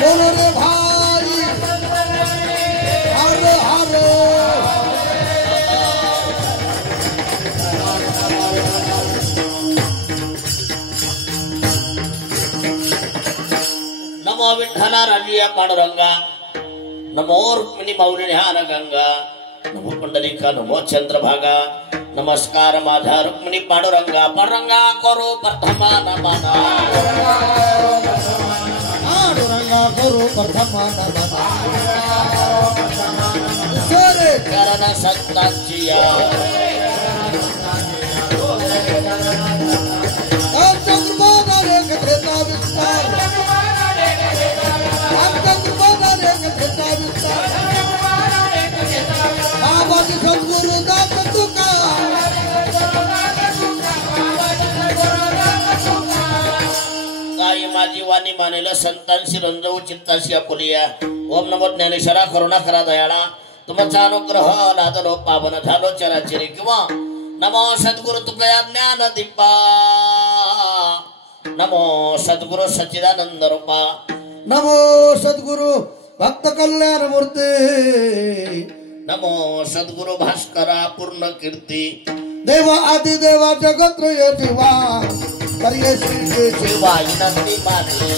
बोलो रे भाई हर हर नमो विठ्ठला राजिया पांडुरंगा नमो रुक्मिणी माऊली ध्यान गंगा नमो पुंडलिका नमो चंद्रभागा नमस्कार माझा रुक्मिणी पांडुरंगा पांडुरंगा करो प्रथमा नमना पांडुरंगा करो प्रथमा नमना कारण संतांची काही माझी वाणी मानेल संतांशी रंजवू चित्ताशी आपुलिया ओम नमो ज्ञानेश्वरा करुणा करा दयाळा तुमचा अनुग्रह लादलो पावन झालो चराचरी किंवा नमो सद्गुरु तुकया ज्ञान दीपा नमो सद्गुरु सच्चिदानंद रूपा नमो सद्गुरु भक्त कल्याण मूर्ती नमो सद्गुरु भास्करा पूर्ण कीर्ती देवा आदि देवा जगत्रय जीवा करिये श्री के जीवा विनंती माझी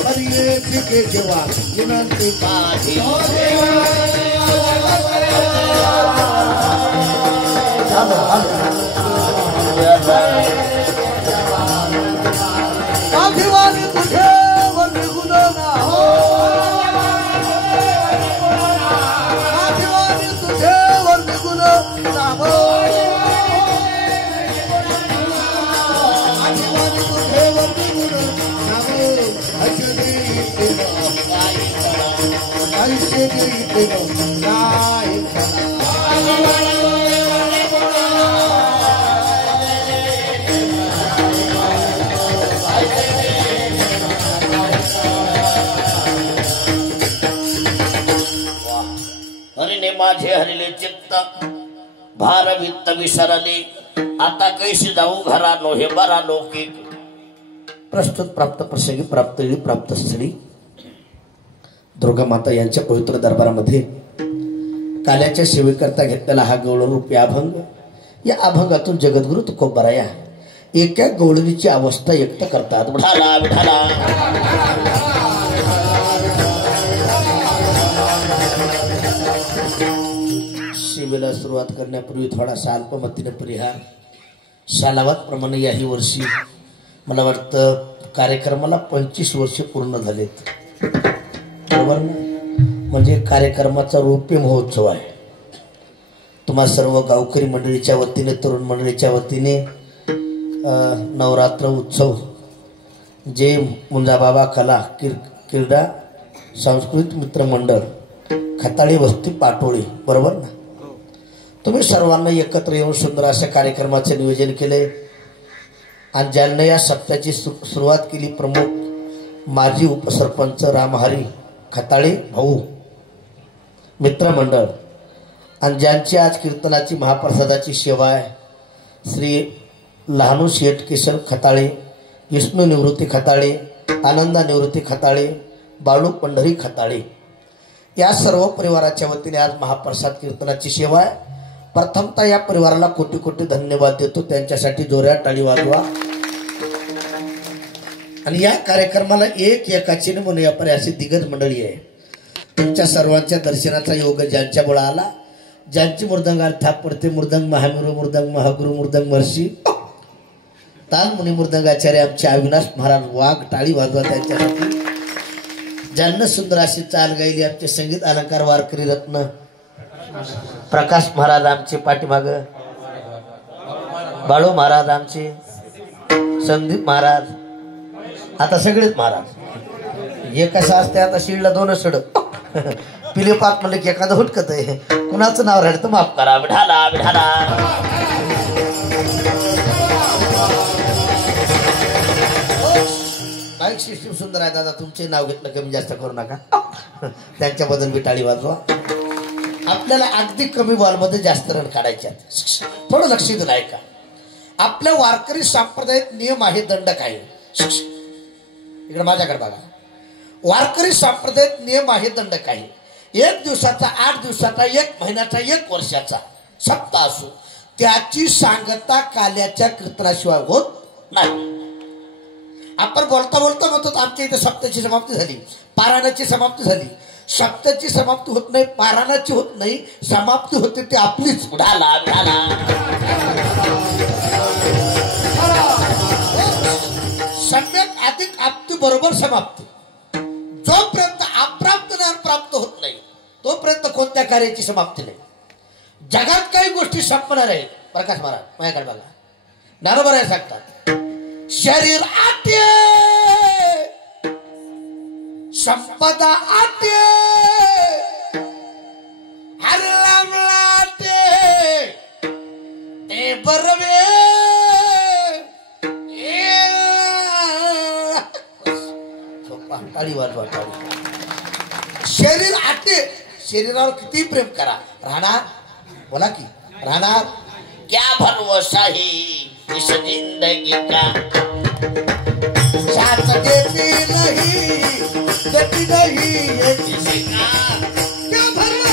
करिये श्री के जीवा विनंती माझी आदिवानी तुझे वर निघून ना हो आदिवानी तुझे वर निघून ना हो आदिवानी तुझे वर निघून ना हो ऐसे देव नाही हरिने माझे हरिले चित्त भार वित्त विसरले आता कैसे जाऊ घरा नो हे बरा लौकिक प्रस्तुत प्राप्त प्रसंगी प्राप्त वेळी प्राप्त स्थळी दुर्गा माता यांच्या पवित्र दरबारामध्ये काल्याच्या सेवेकरता घेतलेला हा गवळरूपी अभंग या अभंगातून जगद्गुरु तुकोबाराया एका गवळणीची अवस्था व्यक्त करतात विठाला विठाला सेवेला सुरुवात करण्यापूर्वी थोडासा अल्पमतीने परिहार शालावात प्रमाणे याही वर्षी मला वाटतं कार्यक्रमाला 25 वर्ष पूर्ण झालेत बरोबर ना म्हणजे कार्यक्रमाचा रौप्य महोत्सव आहे तुम्हा सर्व गावकरी मंडळीच्या वतीने तरुण मंडळीच्या वतीने नवरात्र उत्सव जे मुंजाबाबा कला क्रीडा सांस्कृतिक मित्र मंडळ खताळी वस्ती पाटोळी बरोबर ना तुम्ही सर्वांना एकत्र येऊन सुंदर अशा कार्यक्रमाचे नियोजन केले आणि ज्यांना या सप्त्याची सुरुवात केली प्रमुख माजी उपसरपंच रामहरी खताळे भाऊ मित्रमंडळ आणि ज्यांची आज कीर्तनाची महाप्रसादाची सेवा आहे श्री लहानू शेठ केशव खताळे विष्णू निवृत्ती खताळे आनंदा निवृत्ती खताळे बाळू पंढरी खताळे या सर्व परिवाराच्या वतीने आज महाप्रसाद कीर्तनाची सेवा आहे प्रथमतः या परिवाराला कोटी कोटी धन्यवाद देतो त्यांच्यासाठी जोरात टाळी वाजवा आणि या कार्यक्रमाला एक एकाची म्हणून या अशी दिग्गज मंडळी आहे तुमच्या सर्वांच्या दर्शनाचा योग ज्यांच्यामुळे आला ज्यांची मृदंगात थाप पडते मृदंग महामिरू मृदंग महागुरु मृदंग महर्षी ताल मुनी मृदंगाचार्य आमचे अविनाश महाराज वाघ टाळी वाजवा त्यांच्यासाठी ज्यांना सुंदर अशी चाल गायली आमचे संगीत अलंकार वारकरी रत्न प्रकाश महाराज आमचे पाठीमाग बाळू महाराज आमचे संदीप महाराज आता सगळेच महाराज हे कसं असते आता शिडला दोनच सड पिले पाक म्हणलं की एखादं हुटकत आहे कुणाचं नाव राहिलं तर माफ करा विठाला विठाला बाईक सिस्टीम सुंदर आहे दादा तुमचे नाव घेतलं कमी जास्त करू नका त्यांच्याबद्दल मी टाळी वाजवा आपल्याला अगदी कमी बॉलमध्ये जास्त रन काढायचे थोडं लक्ष देऊन ऐका आपल्या वारकरी संप्रदायात नियम आहे दंडक आहे इकडे माझ्याकडे बघा वारकरी संप्रदायात नियम आहे, दंडक आहे. 1 दिवसाचा, 8 दिवसाचा, 1 महिन्याचा, 1 वर्षाचा सप्ताह असो, त्याची सांगता काल्याच्या कीर्तनाशिवाय होत नाही. आपण बोलता बोलता म्हणतो आमच्या इथे सप्ताहाची समाप्ती झाली, पारायणाची समाप्ती झाली. सप्ताहाची समाप्ती होत नाही, पारायणाची होत नाही, समाप्ती होते ती आपलीच. उडाला सम्यक अधिक आपती बरोबर समाप्ती. जोपर्यंत अप्राप्त ज्ञान प्राप्त होत नाही तोपर्यंत कोणत्या कार्याची समाप्ती नाही. जगात काही गोष्टी संपणार आहेत. प्रकाश महाराज माझ्याकडे बघा, नारोबर आहे सांगतात, शरीर आटे संपदा आटे हरलामलाटे ते बरवे टाळी वाजवा टाळी. शरीर आटे, शरीरावर किती प्रेम करा. राहणार बोला की राहणार क्या भरोसा है इस जिंदगी का, साथ देती नहीं देती नहीं ये किसी का, क्या भरोसा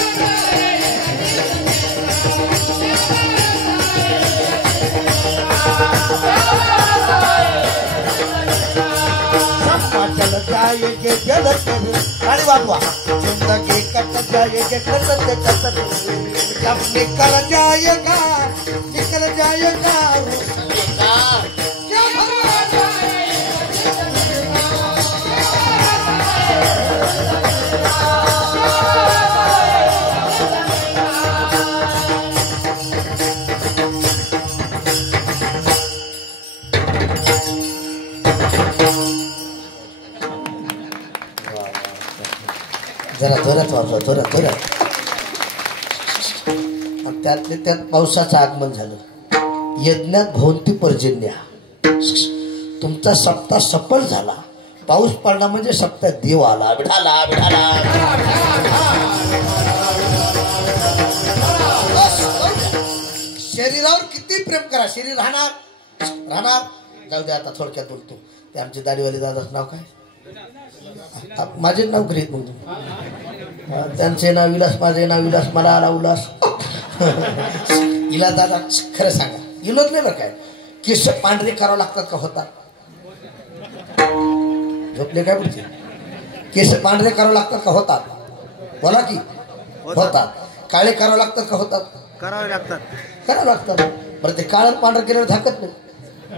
चल जाएंगे जलत अरे बाबा जिंदगी कट जाएंगे कट जब निकल जाएगा जरा जोरात वाजवा, जोरात. त्यातले त्यात पावसाचं आगमन झालं. यज्ञात भवंती पर्जन्या. तुमचा सप्ताह सफल झाला. पाऊस पडला म्हणजे सप्ताह देव आला. विठाला शरीरावर किती प्रेम करा. शरीर राहणार जाऊ दे. आता थोडक्यात बोलतो. ते आमचे दाढीवाले दादाचं नाव काय, माझे नाव करीत मग त्यांचे नाव विलास, माझे नाव विलास, मला आला उल्हास. हिला दादा खरं सांगा, इलोच नाही बरं काय, केस पांढरे करावं लागतात का होतात? झोपले काय बोलते? केस पांढरे करावं लागतात का होतात? बोला की होतात. काळे करावं लागतात का होतात? करावं लागतात. बरं ते काळ पांढरं केल्यावर झाकत नाही.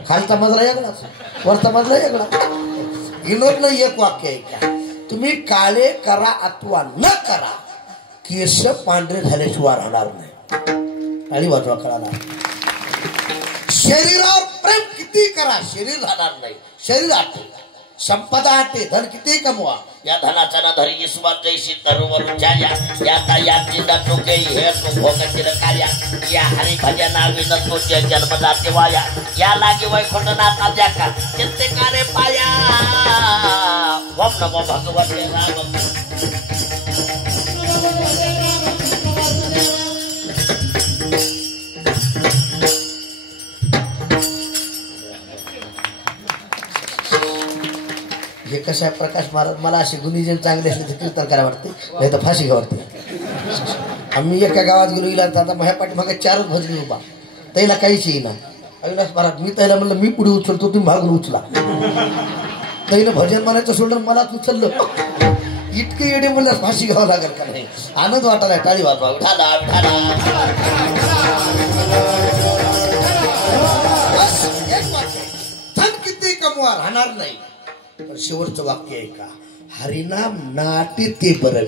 खालचा मजला वेगळाच, वरचा मजला वेगळा. इलोच एक वाक्य आहे का, तुम्ही काळे करा अथवा न करा, केस पांढरे झाल्याशिवाय राहणार नाही. आणि वाजवा कळाला. शरीरावर प्रेम किती करा, शरीर राहणार नाही. शरीर आटे, संपदा आटे, धन किती कमवा, या धनाचा ना धरी ईश्वर जैसी धरुवरून जाया, या चिंता चोके हे भोगतील कार्या, या हरी भजना विन तोचे जन्मदाते वाया, या लागे वैकुंठनाथा जाका चिंते कारे पाया. ओम नमो भगवते राम. हे कसं आहे प्रकाश महाराज, मला असे गुणीजन चांगले असले तर कीर्तन करायला वाटते, नाही तर फाशी घ्या वाटते. आम्ही एका गावात गेलो, इला आता माझ्या पाठीमागे 4 भजनी उभा, त्याला काहीच येईना. अविनाश महाराज, मी त्याला म्हणलं मी पुढे उचलतो, तुम्ही मागून उचला. त्यानं भजन म्हणायचं सोडलं, मलाच उचललं. इतके येडे म्हणलं फाशी घ्यावं लागेल का नाही. आनंद वाटायला. टाळी वाजवा. धन किती कमवा, राहणार नाही. पण शेवटचं वाक्य आहे का, हरिनाम नाटे ते बरवे.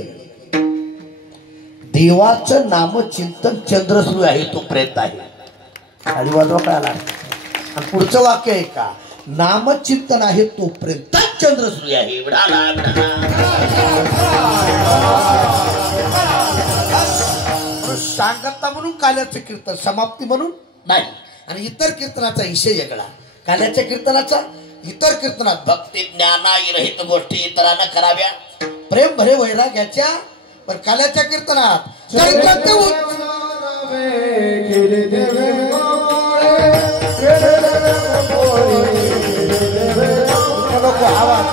देवाचं नामचिंतन चंद्रसूर्य आहे तो प्रयत्न आहे. टाळी वाजवा कळाला. आणि पुढचं वाक्य आहे का, नामचिंतन आहे तोपर्यंत चंद्रसूर्य आहे. सांगता म्हणून काल्याचं कीर्तन, समाप्ती म्हणून नाही. आणि इतर कीर्तनाचा विषय वेगळा. काल्याच्या कीर्तनाचा, इतर कीर्तनात भक्ती ज्ञानाई रहित गोष्टी इतरांना कराव्या, प्रेम भरे वैराग्याच्या. पण काल्याच्या कीर्तनात आवाज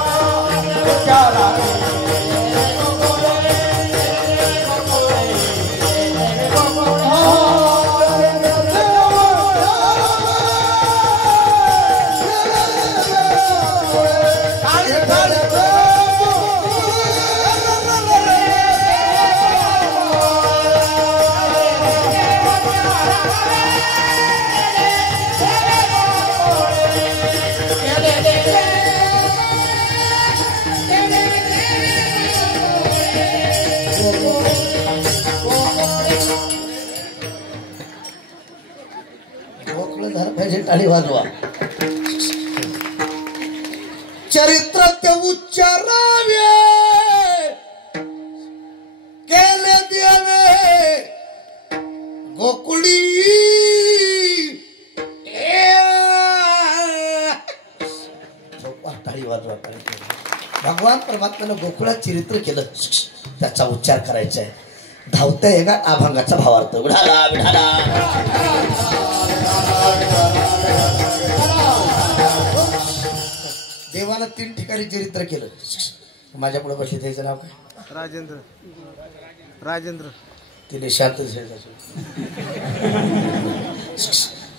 टाळी वाजवा. चरित्र ते उच्चारावे केले देवे गोकुळी टाळी वाजवा. भगवान परमात्म्यानं गोकुळात चरित्र केलं, त्याचा उच्चार करायचा आहे. धावतंय का अभंगाचा भावार्थ. विढाला विढाला देवानं 3 ठिकाणी चरित्र केलं. माझ्या पुढे बसले त्याचं नाव काय? राजेंद्र. राजेंद्र तिने शांत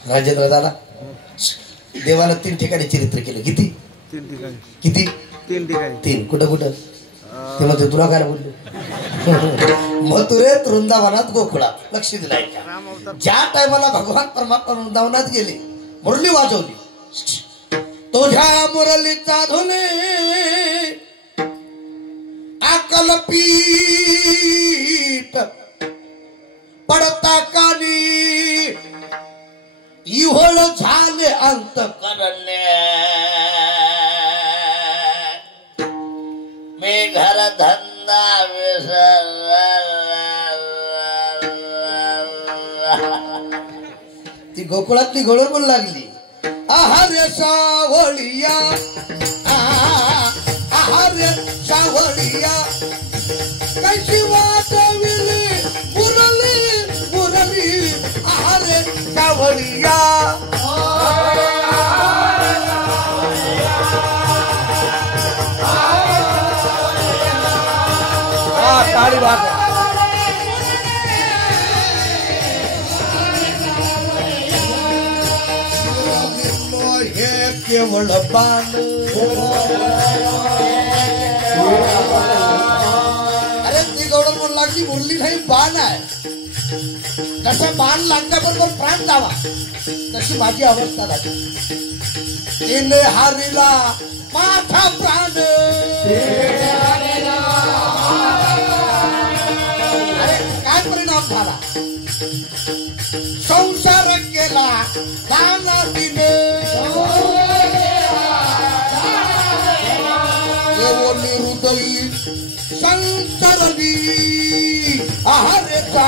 राजेंद्र दादा. देवानं 3 ठिकाणी चरित्र केलं. किती? 3 ठिकाणी. किती? 3 ठिकाणी. 3. कुठं कुठं? ते म्हणते तुला काय बोलले? मथुरेत, वृंदावनात, गोकुळात. लक्ष दिलाय का? ज्या टायमाला भगवान परमात्मा वृंदावनात गेले, मुरली वाजवली, तुझ्या मुरलीचा धुने अकल पीठ पडता कानी इहोळ झाले अंत करणे मी घर धंदा ती गोकुळातली गोळण पण लागली. आहार्य सावळिया आहार्य सावळिया कैसी वाटविली मुरली मुरली आहार्य सावळिया. ताड़ी बात केवळ बाण. अरे ती गौडन म्हणून लागली मुरली नाही बाण आहे. जसं बाण लागल्याबरोबर प्राण जावा तशी माझी अवस्था झाली. तिने हारीला माझा प्राण. काय परिणाम झाला? संसार केला दाना दिने हृदयी संसारली आहारेचा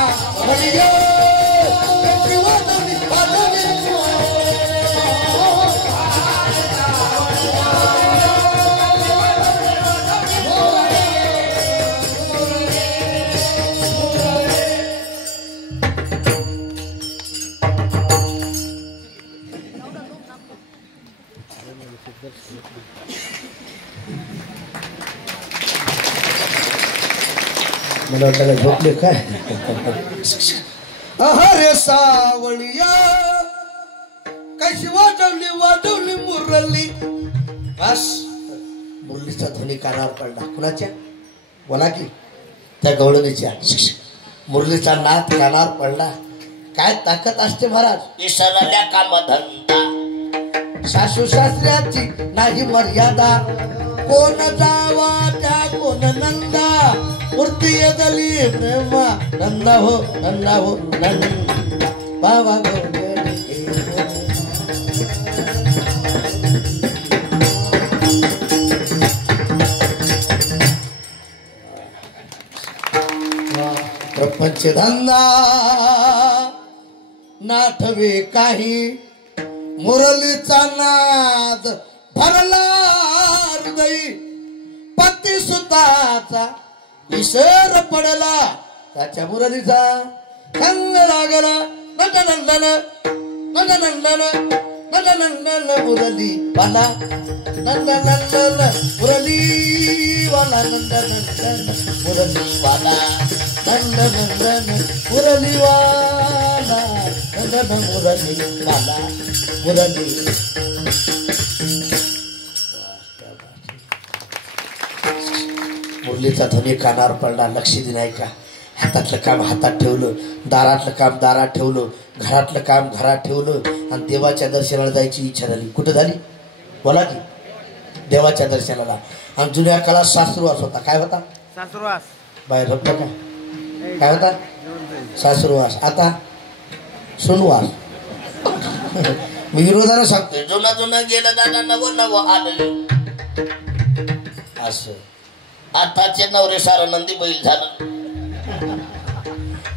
मला वाटलं झोपले काय. अरे सावळिया कशी वाजवली वाजवली मुरली. बस मुरलीचा ध्वनी कानावर पडला. कुणाच्या? बोला की त्या गवळणीच्या. मुरलीचा नाद कानावर पडला. काय ताकद असते महाराज. विसरल्या कामधंदा सासू सासऱ्याची नाही मर्यादा. कोण जावा त्या कोण नंदा मूर्ती दली प्रेमा नंदा हो नंदा हो नंदा बाबा गो. प्रपंच धंदा नाठवे काही मुरलीचा नाद भरला हृदय. पती सुताचा विसर पडला त्याच्या मुरलीचा छंद लागला. नंदनंदन नंदनंदन नंदनंदन मुरली वाला नंदनंदन मुरली वाला नंदनंदन मुरली वाला नंदनंदन मुरली वाला नंदन मुरली वाला मुरली. मुरलीचा ध्वनी कानावर पडला. लक्ष दिलाय का? हातातलं काम हातात ठेवलं, दारातलं काम दारात ठेवलं, घरातलं काम घरात ठेवलं आणि देवाच्या दर्शनाला जायची इच्छा झाली. कुठं झाली? बोला की. देवाच्या दर्शनाला. आणि जुन्या काळात सासुरवास होता. काय होता? सासुरवास. बाहेर होतं का? काय होता? सासुरवास. आता सुनवास. मी विरोधाला सांगतोय जुना जुना गेलं दादा नवं नवं आलं असं. आताचे नवरे सारा नंदी बैल झालं.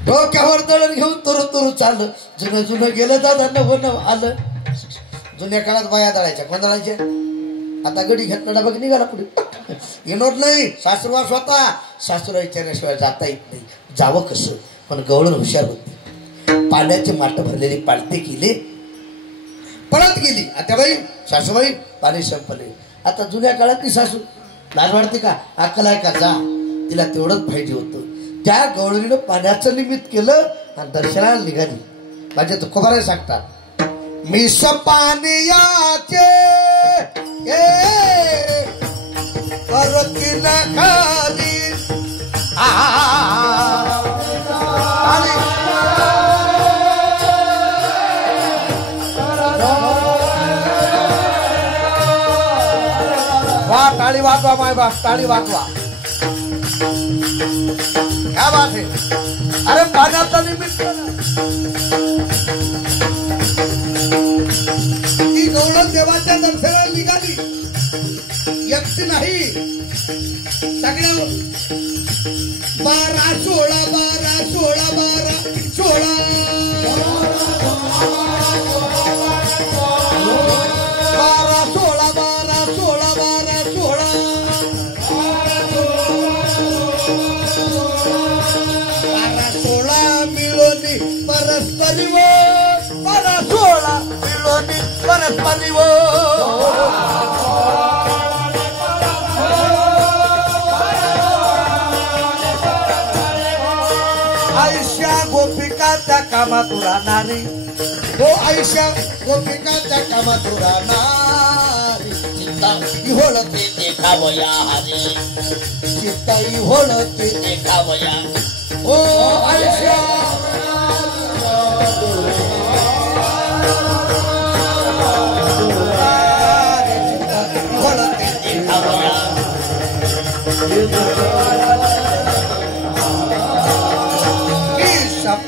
डोक्यावर दळण घेऊन तुरु तुरु चाललं. जुनं जुनं गेलं दादा नवं नवं आलं. जुन्या काळात बाया दळायच्या कोण दळायच्या. आता गडी घेतला बघ निघाला पुढे. विनोद नाही सासूरवास होता. सासूला विचारल्याशिवाय जाता येत नाही. जावं कसं पण गवळण हुशार होती. पाण्याची माठ भरलेली पालते केली पळत गेली. आता बाई सासूबाई पाणी संपले. आता जुन्या काळातली सासू लाज वाटते का अक्कल आहे का जा. तिला तेवढंच पाहिजे होतं. त्या गवळणीनं पाण्याचं निमित्त केलं आणि दर्शनाला निघाली. माझ्या तुकोबाराय सांगतात मिस पाण्याचे परती नखाली वा टाळी वाजवा माय बाप टाळी वाजवा. क्या बात है. अरे पाण्याचा निमित्त ती गवळण देवाच्या दर्शनाला निघाली. एकटी नाही सगळ्या 12 16 12 16 12 16 परस्परी वो 12 16 मिळोनी परस्परी वो. आयुष्या गोपिकाच्या कामात राहणारी हो आयुष्या गोपिकाच्या कामात राहणारी. चित्ताई होळते देखावया हरी. चित्ताई होळते देखावया ओ आयुष्या.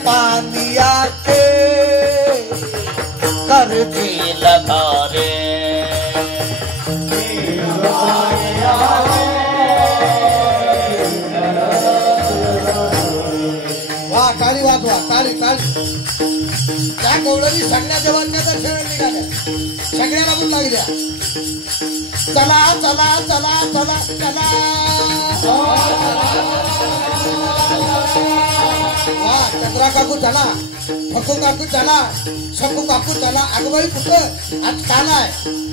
पानिया के करती लगारे वा टाळी वाजवा टाळी टाळी. त्या गवळणी सगळ्या देवांच्या दर्शनाला निघाल्या. सगळ्याला पण लागल्या. चला चला चला चला चला. वा चंद्रा काकू चला. फकू काकू चला. शकू काकू चला. अगबाई कुठं आज काला आहे.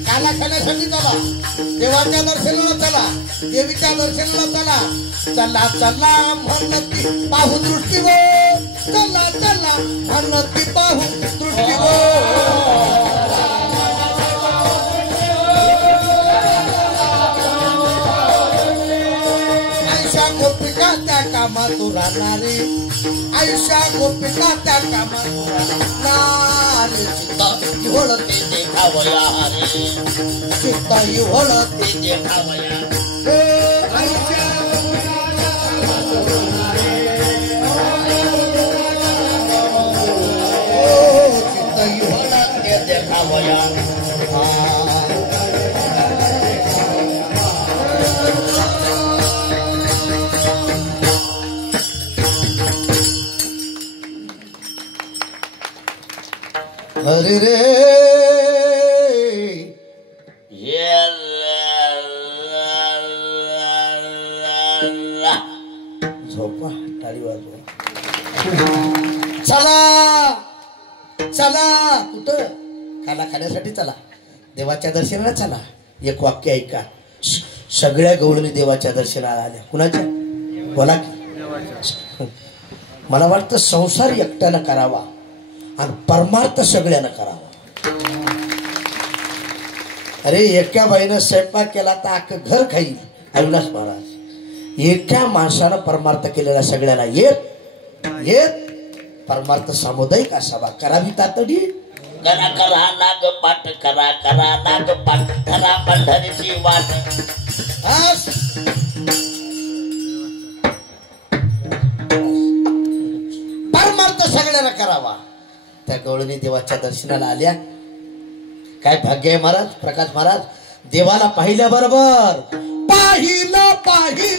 काला खाण्यासाठी चला. देवाच्या दर्शनाला चला. देवीच्या दर्शनाला चला. चला चला म्हणती पाहू दृष्टीवो. चला चला म्हणती पाहू दृष्टीवो. आयुष्या गोपिका त्या कामात राहणारी. आयुष्या गोपिका त्या कामात राहणारी. चित्ताई होळते देखावया हरी. चित्ताई होळते देखावया आयुष्या. चित्ताई होळते देखावया. हरे रे झोपा टाळी वाजवा. चला चला कुठं खाना खाण्यासाठी चला. देवाच्या दर्शनाला चला. एक वाक्य ऐका. सगळ्या गवळणी देवाच्या दर्शनाला आल्या. कुणाच्या बोला की. मला वाटतं संसार एकट्यानं करावा आणि परमार्थ सगळ्यानं करावा. अरे एका बाईनं स्वयंपाक केला तर अख्खं घर खाईल. अविनाश महाराज एका माणसानं परमार्थ केलेला सगळ्याला येत परमार्थ सामुदायिक असावा. करावी तातडी. करा करा नागपाट करा करा नागपाट करा पंढरीची वाट. परमार्थ सगळ्यांना करावा. त्या गवळणी देवाच्या दर्शनाला आल्या. काय भाग्य आहे महाराज प्रकाश महाराज. देवाला पाहिल्याबरोबर पाहिलं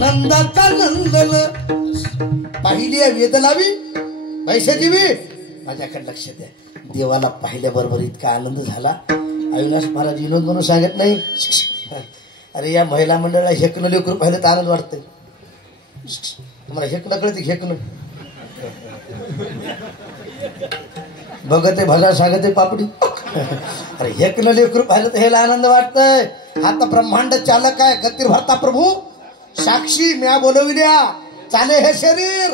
नंदाचा नंदन पाहिली वेद लावी पैसे दिवी. माझ्याकडे लक्ष द्या. देवाला पाहिल्याबरोबर इतका आनंद झाला. अविनाश महाराज विनोद म्हणून सांगत नाही. अरे या महिला मंडळाला हेकणं लेकरू पाहिलं तर आनंद वाटतंय. तुम्हाला हेकणं कळते हेकणं बघते भजा सांगते पापडी. अरे हेकणं लेकरू पाहिलं तर ह्याला आनंद वाटतंय. आता ब्रह्मांड चालक आहे गतीर भरता प्रभू साक्षी म्या बोलविल्या चाले हे शरीर.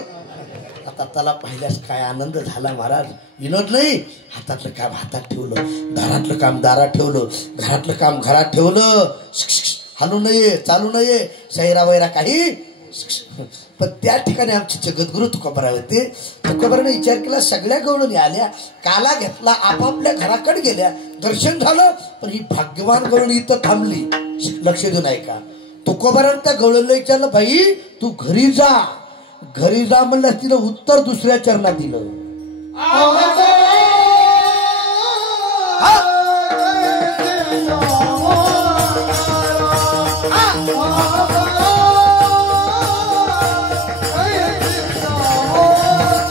आता त्याला पाहिल्यास काय आनंद झाला महाराज. विनोद नाही. हातातलं काम हातात ठेवलं, दारातलं काम दारात ठेवलं, घरातलं काम घरात ठेवलं. हलू नये चालू नये सैरा वैरा काही. पण त्या ठिकाणी आमचे जगद्गुरु तुकोबाराव होते. तुकोबाराने विचार केला सगळ्या गवळणी आल्या, काला घेतला, आपापल्या घराकडे गेल्या, दर्शन झालं. पण ही भाग्यवान गवळणी इथं थांबली. लक्ष देऊन ऐका. तुकोबाराने त्या गवळणीला विचारलं बाई तू घरी जा. घरी जा म्हणलं तिनं उत्तर दुसऱ्या चरणात दिलं.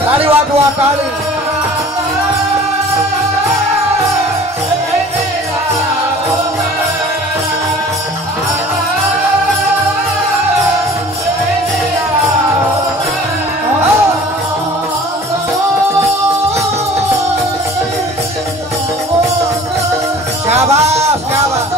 टाळी वाजवा टाळी. शाबास शाबास.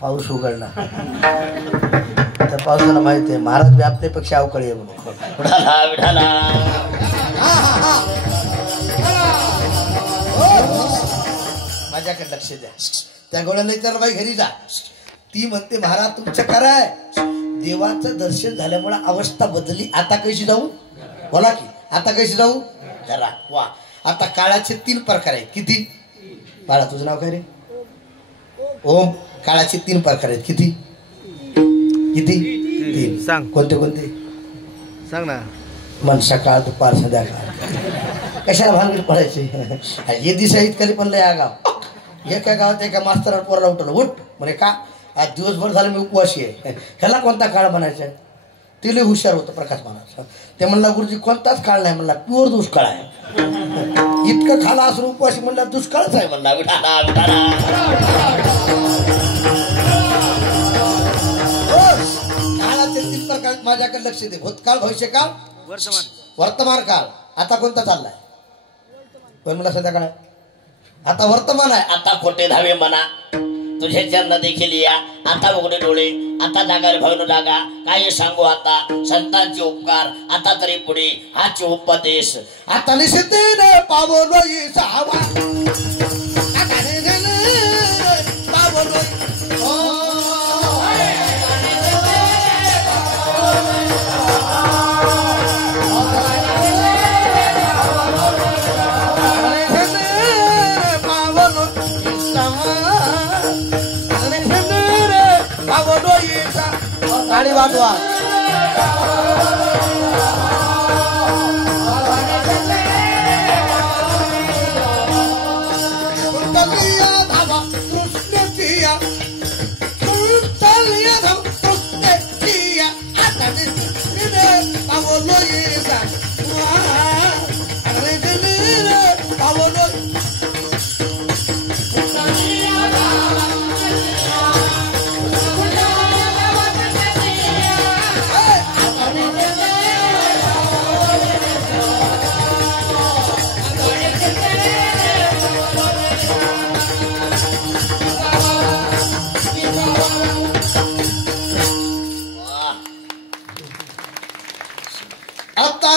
पाऊस उघडला. त्या पावसाला माहिती आहे महाराज व्यापतेपेक्षा अवकाळी आहे म्हणून. विठाला विठाला. माझ्याकडे लक्ष द्या. त्या गोळ्याला विचार बाई घरी जा. ती म्हणते महाराज तुमचं कराय देवाचं दर्शन झाल्यामुळे अवस्था बदलली. आता कशी जाऊ बोला की आता कशी जाऊ जरा वा. आता काळाचे 3 प्रकार आहेत. किती बाळा तुझं नाव काय रे? ओम. काळाचे 3 प्रकार आहेत. किती किती 3. सांग. कोणते कोणते सांग ना. मन सकाळ दुपार संध्याकाळ. कशाला भानगड पडायचे हे दिसा इतकली पण लय आगाव. एका गावात एका मास्तरावर पोराला उठवलं उठ म्हणे का आज दिवसभर झालं मी उपवासी आहे. ह्याला कोणता काळ म्हणायचा आहे? ते लय हुशार होतं प्रकाश महाराज. ते म्हणला गुरुजी कोणताच काळ नाही म्हणला प्युअर दुष्काळ आहे. इतकं खाला असून उपवासी म्हणला दुष्काळच आहे म्हणला. विठाला विठाला काळाचे 3 प्रकार माझ्याकडे लक्ष दे. भूतकाळ भविष्यकाळ वर्तमान. वर्तमान काळ. आता कोणता चाललाय? पण मला संध्याकाळ आता वर्तमान आहे. आता खोटे धावे म्हणा तुझे चरण देखील या. आता उघडे डोळे आता जागा रे भगनो जागा. काय सांगू आता संतांचे उपकार. आता तरी पुढे हाचे उपदेश. आता निश्चितीने पावलो सावा. गाडी वाजवा.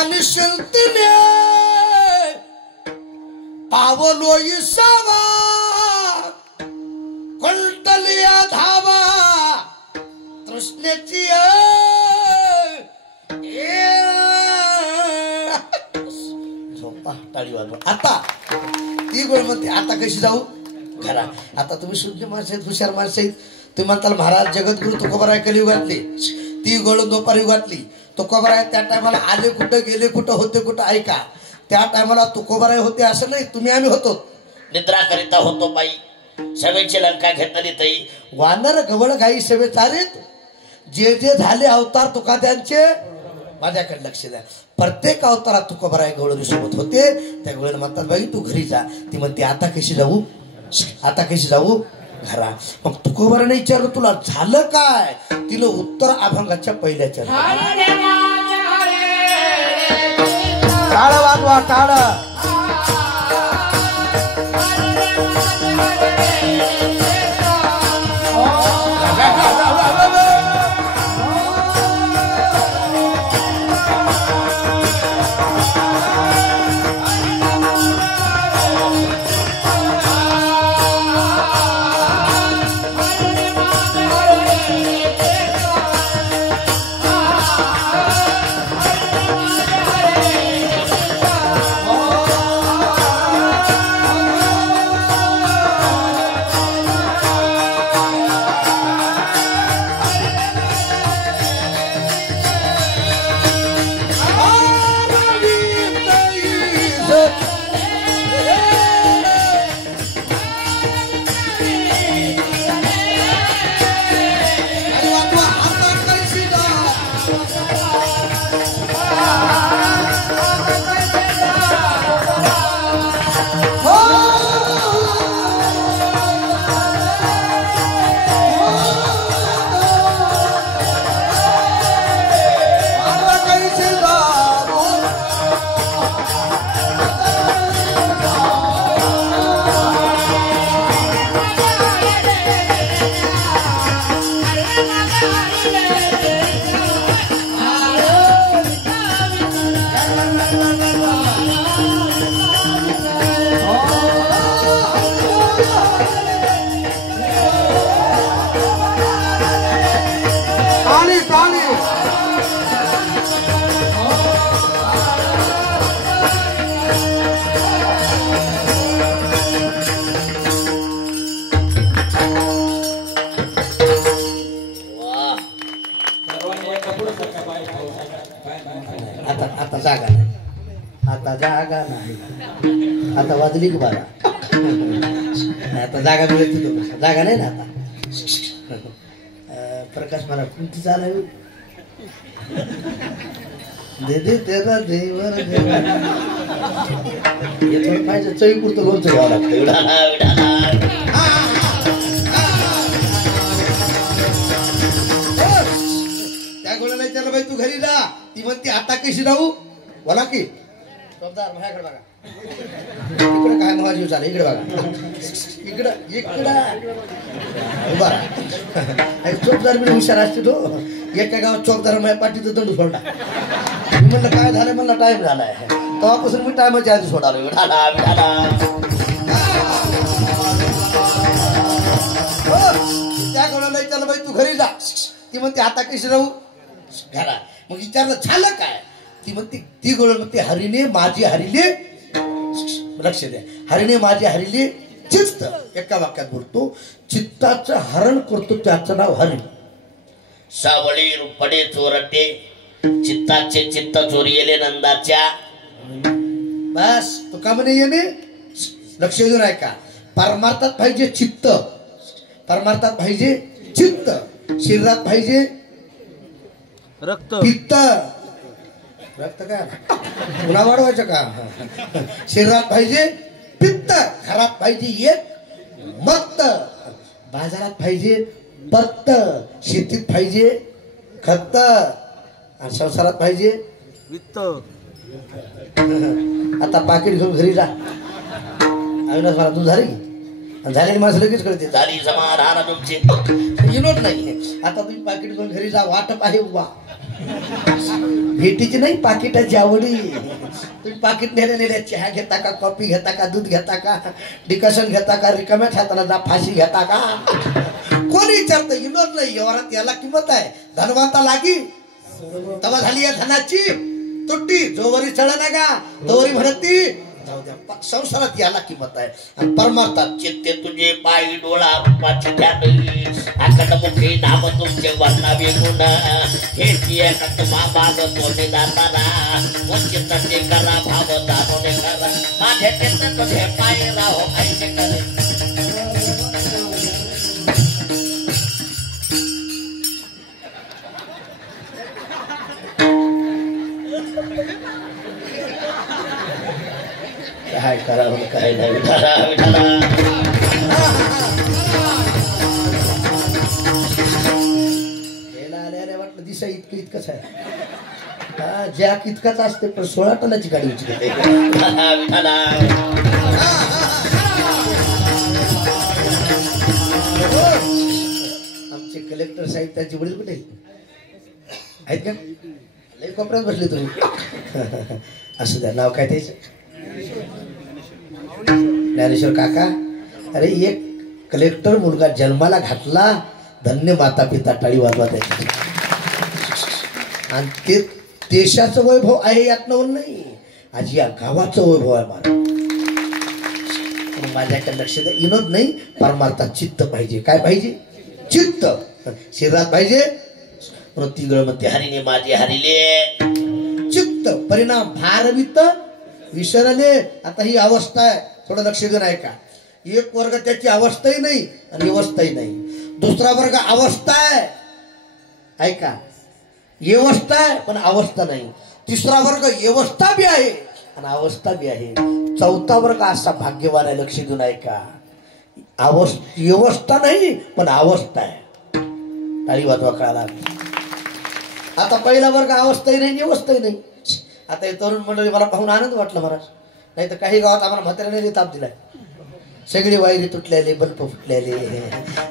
निश्चिंतीने पावलो सावा. कंटलिया धावा तृष्णेची झोपा टाळी वाजवा. आता ती गोळ म्हणते आता कशी जाऊ घरा. आता तुम्ही शुद्ध माणसं आहेत हुशार माणसं आहेत. तुम्ही म्हणताल महाराज जगद्गुरु तुकोबाराय कलियुगातले. ती गोळ दुपार युगातली. तुकोबाराय त्या टायमाला आले कुठं गेले कुठं होते कुठं ऐका. त्या टायमाला तुकोबाराय होते असं नाही. तुम्ही आम्ही होतो. निद्रा करिता होतो बाई सवेची लंका घेतली तई. वानर गवळ गाई सेवे चालीत. जे जे झाले अवतार तुका त्यांचे माझ्याकडे लक्ष द्या. प्रत्येक अवतारात तुकोबाराय गवळी सोबत होते. त्या गवळीला म्हणतात बाई तू घरी जा. ती म्हणते आता कशी जाऊ आता कशी जाऊ घरा. मग तुकोबाराने विचारलं तुला झालं काय. तिला उत्तर अभंगाच्या पहिल्या चरणात. टाळ वाजवा टाळ. आता आता जागा नाही, आता जागा नाही, आता वाजली की बारा. आता जागा मिळते तो, जागा नाही ना आता. प्रकाश मला कुठे चालावी दे दे तेरा देवर थोडं पाहिजे चवी पुरतं लोणचं घ्यावं लागतं. त्या गोळ्याला विचारलं बाई तू घरी जा, ती म्हणते आता कशी राहू बोला की. माझ्याकडे बघा, इकडे काय माझा जीव चालला, इकडे बघा, इकडं इकडं उभा चौकदार मी हुशार असते तो. एका गावात चौकदार माझ्या पाठीचं दंड सोडला. मी म्हणलं काय झालं, म्हणलं टाइम झालाय. तेव्हापासून मी टायमाच्या आधी सोडालो. त्या गोळ्याला विचारलं बाई तू घरी जा, ती म्हणते आता कशी राहू घरा. मग विचारलं झालं काय, ती म्हणते ती गोळ म्हणते हरीने माझी हरिले, लक्ष द्या, हरीने माझी हरिले चित्त. एका वाक्यात बोलतो, चित्ताचं हरण करतो त्याचं नाव हरी. सावळी रुपडे चोरटे चित्ताचे चित्त चोरियले नंदाच्या. बस तो का म्हणे येणे, लक्ष देऊन ऐका. परमार्थात पाहिजे चित्त, परमार्थात पाहिजे चित्त, शरीरात पाहिजे रक्त पित्त. रक्त काय पुन्हा वाढवायचं का. शरीरात पाहिजे पित्त, घरात पाहिजे एक मत्त, बाजारात पाहिजे पत्त, शेतीत पाहिजे खत, आणि संसारात पाहिजे वित्त. आता पाकिट घेऊन घरी जा. अविनाश मला तू झाली झालेली माणसं लगेच कळते झाली समाधान तुमचे विनोद नाही. आता तुम्ही पाकिट घेऊन घरी जा, वाटप आहे उभा. भेटीची नाही पाकिटाची आवडी. तुम्ही पाकिट नेले चहा घेता का, कॉफी घेता का, दूध घेता का, डिकशन घेता का, रिकाम्या खाताना जा फाशी घेता का. कोणी विचारतं, विनोद नाही. व्यवहारात याला किंमत आहे. धनवंता लागी तवा झाली या धनाची तुट्टी, जोवरी चढ ना का तोवरी म्हणती जाऊ द्या. संसारात याला किंमत आहे. आणि परमार्थात चित्ते तुझे पायी डोळा रूपाचे ध्यान, आकड मुखी नाम तुमचे वर्णावे गुण, हे तुम्हा बाग तोडे दातारा, चित्ताचे करा भाव दानोने करा, माझे चित्त तुझे पायी राहो ऐसे करे. काय करावं काय नाही. विठाला विठाला आल्या वाटलं दिसा इतकं इतकंच आहे. जॅक इतकाच असते पण 16 टनाची गाडी उचलते. विठाला आमचे कलेक्टर साहेब त्यांचे वडील कुठे आहेत का, लई कोपऱ्यात बसले तुम्ही. असं द्या, नाव काय त्याचं ज्ञानेश्वर काका. अरे एक कलेक्टर मुलगा जन्माला घातला, धन्य माता पिता टाळी वाजवा त्याची. आणि ते देशाचं वैभव आहे यात नवल नाही, आज या गावाचं वैभव आहे मला. माझ्याकडे लक्ष द्या. विनोद नाही, परमार्थात चित्त पाहिजे. काय पाहिजे, चित्त. शरीरात पाहिजे प्रतिगळमते हरिने माझे हरिले चित्त. परिणाम भारवित विसरले. आता ही अवस्था आहे, थोडं लक्ष देऊन ऐका. एक वर्ग त्याची अवस्थाही नाही आणि व्यवस्थाही नाही. दुसरा वर्ग अवस्था आहे, ऐका, व्यवस्था आहे पण अवस्था नाही. तिसरा वर्ग व्यवस्था बी आहे आणि अवस्था बी आहे. चौथा वर्ग असा भाग्यवान आहे, लक्ष देऊन ऐका, व्यवस्था नाही पण अवस्था आहे. टाळी वाजवा कळाला. आता पहिला वर्ग अवस्थाही नाही व्यवस्थाही नाही. आता हे तरुण मंडळी मला पाहून आनंद वाटला महाराज. नाही तर काही गावात आम्हाला म्हाताऱ्याने ताप दिलाय. सगळी वायरी तुटलेले, बल्ब फुटलेले,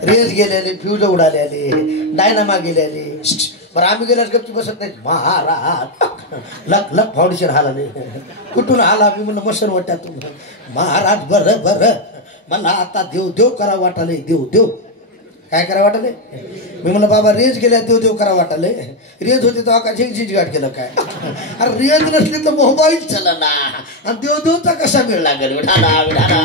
रेंज गेलेले, फ्यूज उडालेले, डायनामा गेलेले. बरं आम्ही गेल्यास गपची बसत नाही. महाराज लख लख फाउंडेशन हालाले. कुठून आला मी म्हणलं मसन वाट्यातून. महाराज बरं बरं मला आता देव देव करा वाटाले. देव देव काय करा वाटले. मी म्हणलं बाबा रेंज गेल्या देव देव करा वाटाले. रेंज होती तेव्हा का झिंग गाठ केलं काय. अरे रेंज नसली तर मोबाईल चला ना, आणि देव देवचा कसा मिळ लागेल. विठाला विठाला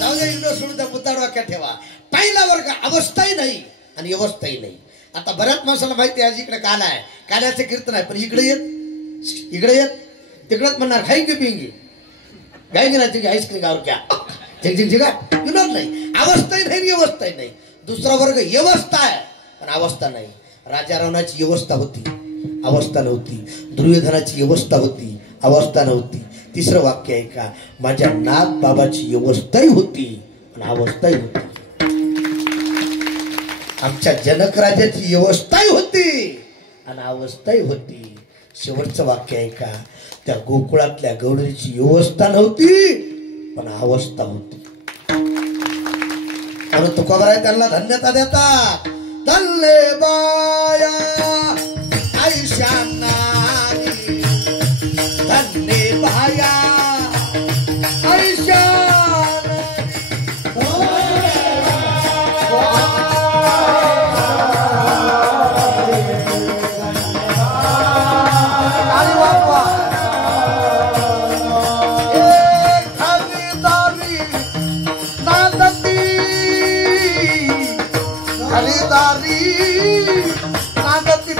जाऊ दे, इकडं सोडून द्या, मुद्दा डोक्यात ठेवा. पहिला वर्ग अवस्थाही नाही आणि व्यवस्थाही नाही. आता बऱ्याच माणसाला माहिती आहे आज इकडे काला आहे, काल्याचं कीर्तन आहे, पण इकडे येत तिकडेच म्हणणार खाई की पिंगी गायगी नाही तुझी आईस्क्रीम गावर क्या झिगा विनोद नाही. अवस्थाही नाही व्यवस्थाही नाही. दुसरा वर्ग व्यवस्था आहे पण अवस्था नाही. राजा रावणाची व्यवस्था होती, अवस्था नव्हती. दुर्योधनाची व्यवस्था होती, अवस्था नव्हती. तिसरं वाक्य आहे का, माझ्या नाथ बाबाची व्यवस्थाही होती पण अवस्थाही होती. आमच्या जनक राजाची व्यवस्थाही होती आणि अवस्थाही होती. शेवटचं वाक्य आहे का, त्या गोकुळातल्या गौडरीची व्यवस्था नव्हती पण अवस्था होती. म्हणून तुकोबाराय त्यांना धन्यता देतात. धन्य बाया आयुष्या नारी, धन्य बाया आयुष्या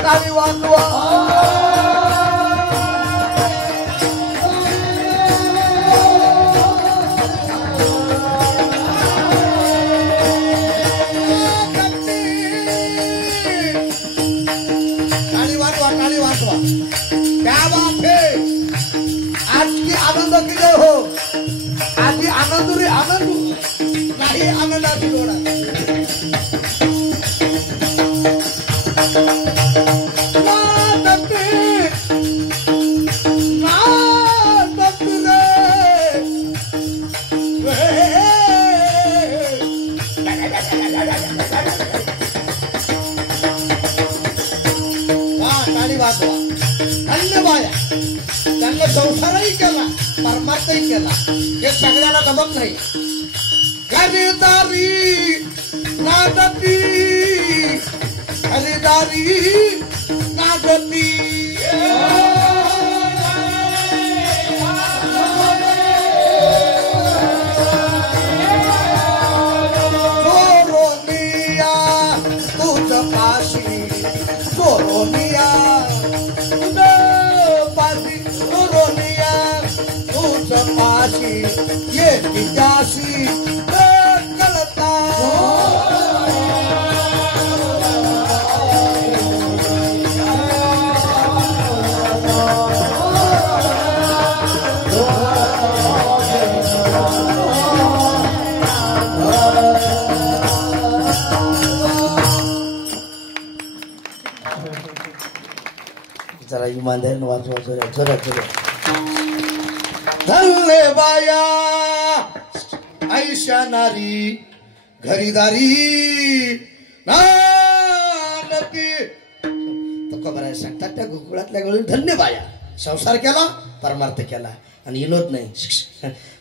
टाळी वाजवा. टाळी वाजवा. क्या बात है. आज की आनंद किती हो, आधी आनंद रे आनंद नाही आनंदाची डोळा. धन्यवाद. त्यांना संसारही केला, परमार्थही केला. हे सगळ्याला जमत नाही. खरीदारी नादती, खरीदारी नादती. सोरोनिया तुझ पाशी, सोरोनिया पाशी ये पिताशी कलता. जरा इमानदारीनं वाचवा जोरात. धन्य बाया आयुष्या नारी, घरीदारी नानती. तुकोबा राय सांगतात त्या गोकुळातल्या गवळी धन्य बाया, संसार केला, परमार्थ केला आणि विनोद नाही.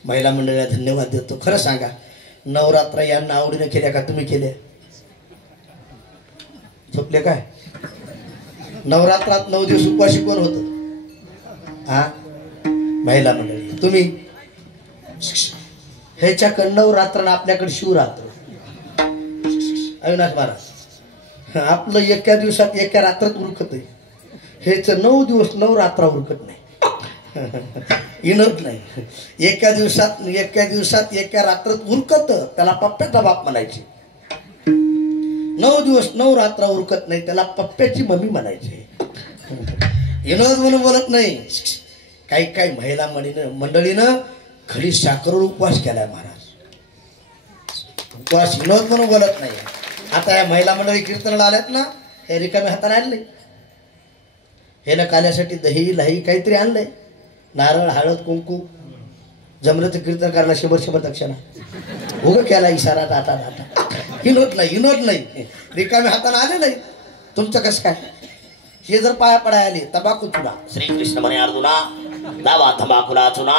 महिला मंडळीला धन्यवाद देतो. खरं सांगा, नवरात्र यांना आवडीने केल्या का तुम्ही केल्या? झोपले काय? नवरात्रात 9 दिवस उपवासी कोण होत? हा, महिला मंडळी. तुम्ही ह्याच्याकडे नवरात्र आपल्याकडे शिवरात्र. अविनाश महाराज आपलं एका दिवसात एका रात्रात उरकत आहे, ह्याच 9 दिवस नवरात्र उरकत नाही. विनोद नाही. एका दिवसात एका रात्रात उरकत, त्याला पप्प्याचा बाप म्हणायचे. 9 दिवस नवरात्र उरकत नाही, त्याला पप्प्याची मम्मी म्हणायची. विनोद म्हणून बोलत नाही. काही महिला मंडळीनं खडी साखरेवर उपवास केलाय महाराज. उपवास विनोद म्हणून बोलत नाही. आता या महिला मंडळी कीर्तनाला आल्यात ना, हे रिकाम्या हाताने आणले. हे न काल्यासाठी दही लही काहीतरी आणलंय, नारळ हळद कुंकू. जमलं कीर्तन करायला 100 दक्षिणा उगं केला इशारा टाटा टाटा. विनोद नाही. रिकाम्या हाताने आले नाही. तुमचं कसं काय? हे जर पाया पडाय आले, तंबाखू चुना, श्रीकृष्ण म्हणे अर्जुना लावा तंबाखूला चुना,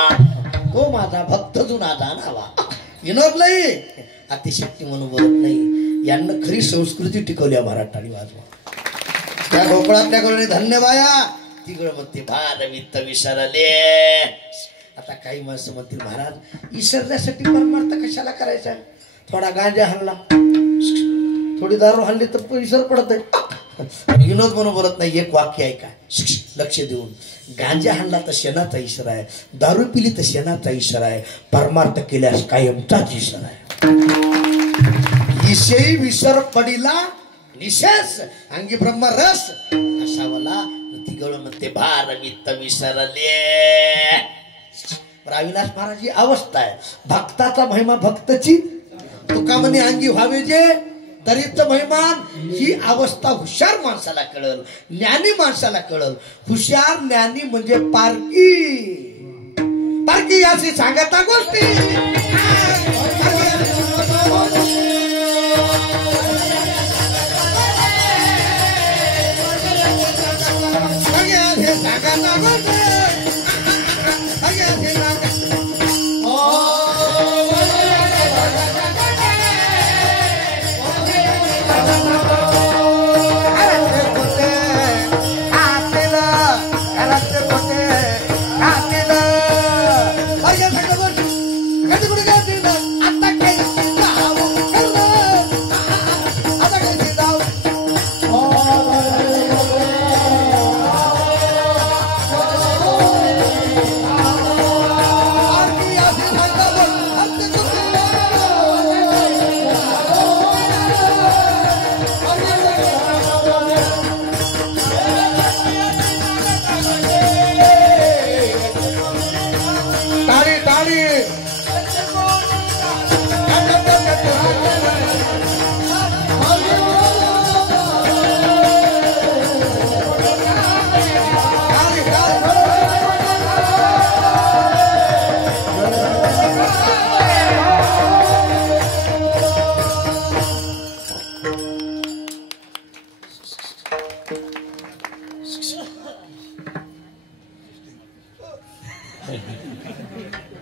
तो माझा भक्त जुना जाणावा. विनोद नाही, अतिशक्ती म्हणून बोलत नाही. यांना खरी संस्कृती टिकवली मराठी वाजवा. त्या गोकुळातल्या करून धन्य बाया. तिकडं म्हणते भार वित्त विसरले. आता काही माणसं म्हणतील महाराज विसरण्यासाठी परमार्थ कशाला करायचा, थोडा गांजा हल्ला थोडी दारू हल्ली तर विसर पडत आहे. विनोद म्हणून बोलत नाही. एक वाक्य आहे का लक्ष देऊन. गांजा हाणला तर शेणाचा इशारा आहे, दारू पिली तर शेणाचा इशारा आहे, परमार्थ केल्यास कायमचाच इशारा आहे. विषयी विसर पडिला निशेष अंगी ब्रह्म रस असावला तिगळ म्हणते भार वित्त विसरले. अविनाश महाराज ही अवस्था आहे. भक्ताचा महिमा भक्तची तुका म्हणे अंगी व्हावे जे तरीच महिमान. ही अवस्था हुशार माणसाला कळल, ज्ञानी माणसाला कळल. हुशार ज्ञानी म्हणजे पारकी. पारकी याची सांगता गोष्टी.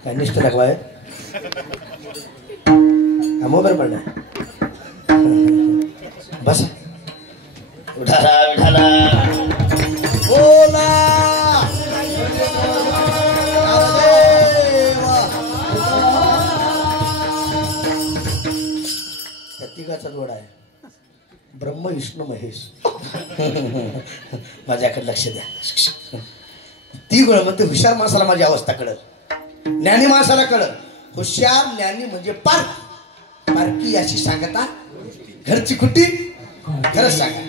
काय निष्ठ दाखवाय मोबाईल पडला बस. उठाला उठाला बोला तिघाचा जोड आहे. ब्रह्म विष्णू महेश. माझ्याकडे लक्ष द्या. ती गोळ म्हणते हुशार माणसाला माझी अवस्था कळल, ज्ञानी माणसाला कळल. हुशार ज्ञानी म्हणजे पारकी. पारकी याची सांगता घरची कुटी खरंच सांगा.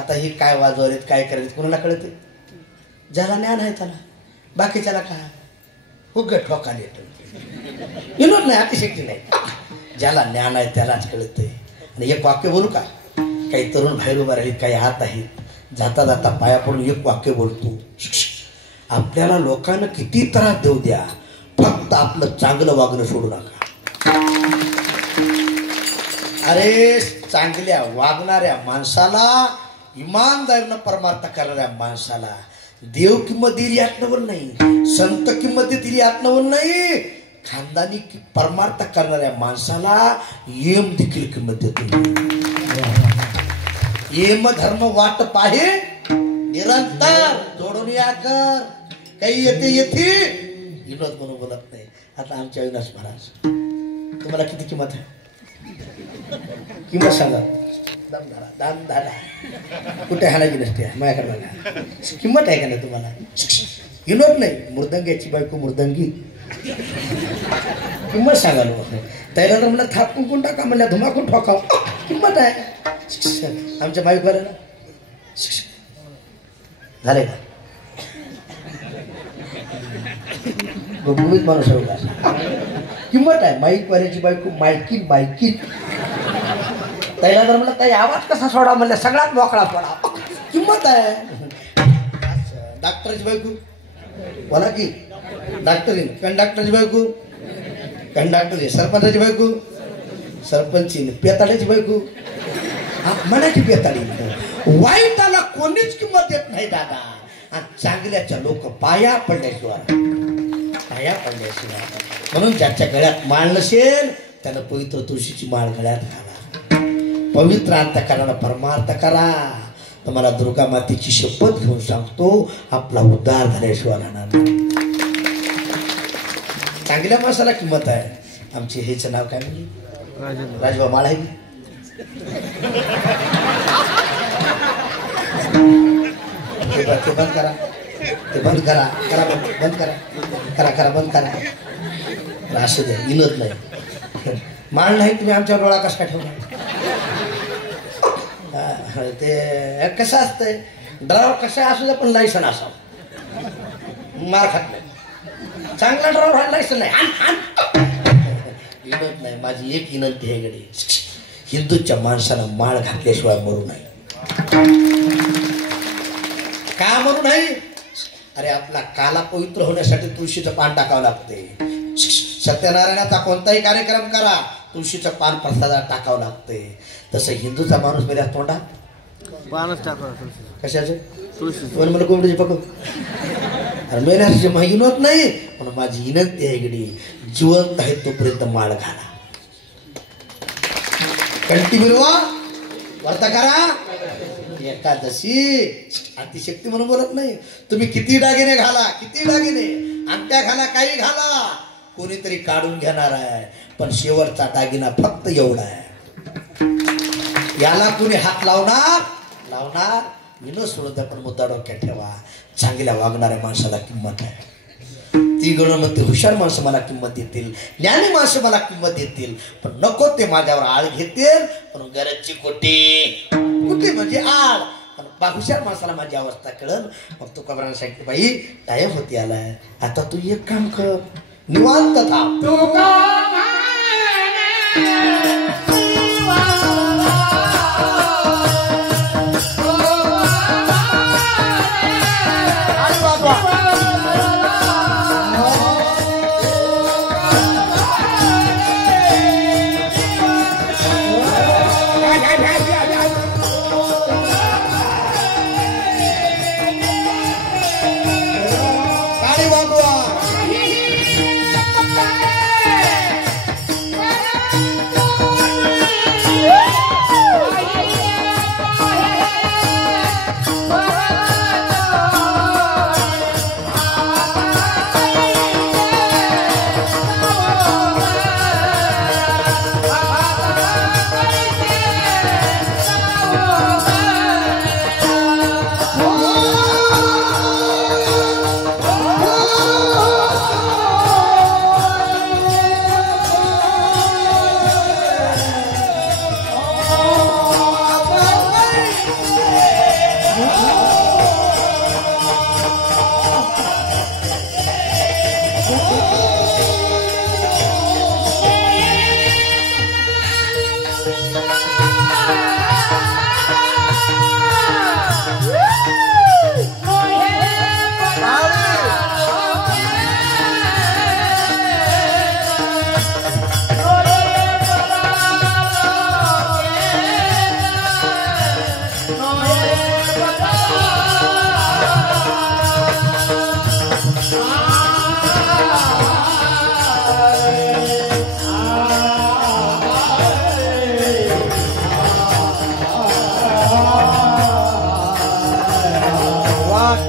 आता हे काय वाजवलेत काय करायचं कोणाला कळते? ज्याला ज्ञान आहे त्याला, बाकीच्याला काय उग ठोकाला येतो. विनोद नाही, अतिशक्ती नाही. ज्याला ज्ञान आहे त्यालाच कळतंय. आणि एक वाक्य बोलू का? काही तरुण बाहेर उभा राहील, काही हात आहेत. जाता जाता पाया पडून एक वाक्य बोलतो. आपल्याला लोकांना किती त्रास देऊ द्या, फक्त आपलं चांगलं वागणं सोडू नका. अरे चांगल्या वागणाऱ्या माणसाला, इमानदारीनं परमार्थ करणाऱ्या माणसाला देव किंमत दिली आत्मवर नाही, संत किंमत दिली आत्मवर नाही, खानदानी परमार्थ करणाऱ्या माणसाला येम देखील किंमत देतो. येम धर्म वाट पाहे निरंतर जोडून या कर. काही येते येते विनोद म्हणून बोलत नाही. आता आमच्या अविनाश महाराज तुम्हाला किती किंमत आहे? किंमत सांगा. दाम धरा कुठे हाणायची नसते माझ्याकडे बघा. किंमत आहे का नाही तुम्हाला? विनोद नाही, मृदंग्याची बायको मृदंगी. किंमत सांगा लो. त्याला तर म्हणलं थाप कुंकून टाका, म्हणल्या धुमाकून ठोकाव. किंमत आहे. आमच्या बाईक वाल्याला झाले का गुबगुबीत माणूस का? किंमत आहे. माईक वाल्याची बायको मायकीन बायकीन. त्याला तर म्हणलं ताई आवाज कसा सोडा, म्हणलं सगळ्यात मोकळा सोडा. किंमत आहे. डॉक्टरची बायको बोला की डॉक्टरीन. कंडक्टरची बायको कंडक्टर. सरपंचाची बायको सरपंची. पेताड्याची बायको मनाची पेताडी. वाईटाला कोणीच किंमत देत नाही दादा. आणि चांगल्याच्या लोक पाया पडल्याशिवाय म्हणून ज्याच्या गळ्यात माळ नसेल त्यानं पवित्र तुळशीची माळ गळ्यात घाला. पवित्र अंतःकरणाला परमार्थ करा. तुम्हाला दुर्गा मातेची शपथ घेऊन सांगतो, आपला उद्धार झाल्याशिवाय राहणार नाही. चांगल्या माणसाला किंमत आहे. आमचे हेच नाव काय म्हणजे राजबा माळावी. ते बंद करा, ते बंद करा, करा बंद करा, करा करा बंद करा. असू द्या, इनत नाही. माळ नाही तुम्ही आमच्या डोळा कसा ठेवला. ते कसं असतंय, ड्रायव्हर कसा असू द्या पण लायसन असावं, मार खात नाही. चांगला ड्रायव्हर हा लायसन नाही. इनत नाही. माझी एक विनंती आहे गडी, हिंदूच्या माणसाला माळ घातल्याशिवाय मरू नाही. का मरू नाही? अरे आपला काला पवित्र होण्यासाठी तुळशीचं पान टाकावं लागते. सत्यनारायणाचा कोणताही कार्यक्रम करा, तुळशीचं पान प्रसादात टाकावं लागते. तसं हिंदूचा माणूस मेल्या तोंडात पानच टाकावं. कशाचे? तुळशी. मला कोंबडीची पकड. अरे मेल्याची हिनवत नाही, पण माझी विनंती आहे गडी, जिवंत आहे तोपर्यंत माळ घाला. कंटी मिरवा, व्रत करा. एकादशी अतिशक्ती म्हणून बोलत नाही. तुम्ही किती दागिने घाला, किती दागिने, अंगठ्या घाला, काही घाला, कोणीतरी काढून घेणार आहे. पण शेवटचा दागिना फक्त एवढा आहे, याला कोणी हात लावणार लावणार मी न सोडत. पण मुद्दा डोक्यात ठेवा, चांगल्या वागणाऱ्या माणसाला किंमत आहे. ती गणमती हुशार माणसं मला किंमत देतील, ज्ञानी माणसं मला किंमत देतील, पण नको ते माझ्यावर आळ घेतील. पण गरजची कुठे कुठे म्हणजे आळ. पण हुशार माणसाला माझी अवस्था कळल. मग तू कबराने सांगितलं, बाई टाइम होती आलाय, आता तू एक काम कर, निवांत थांब.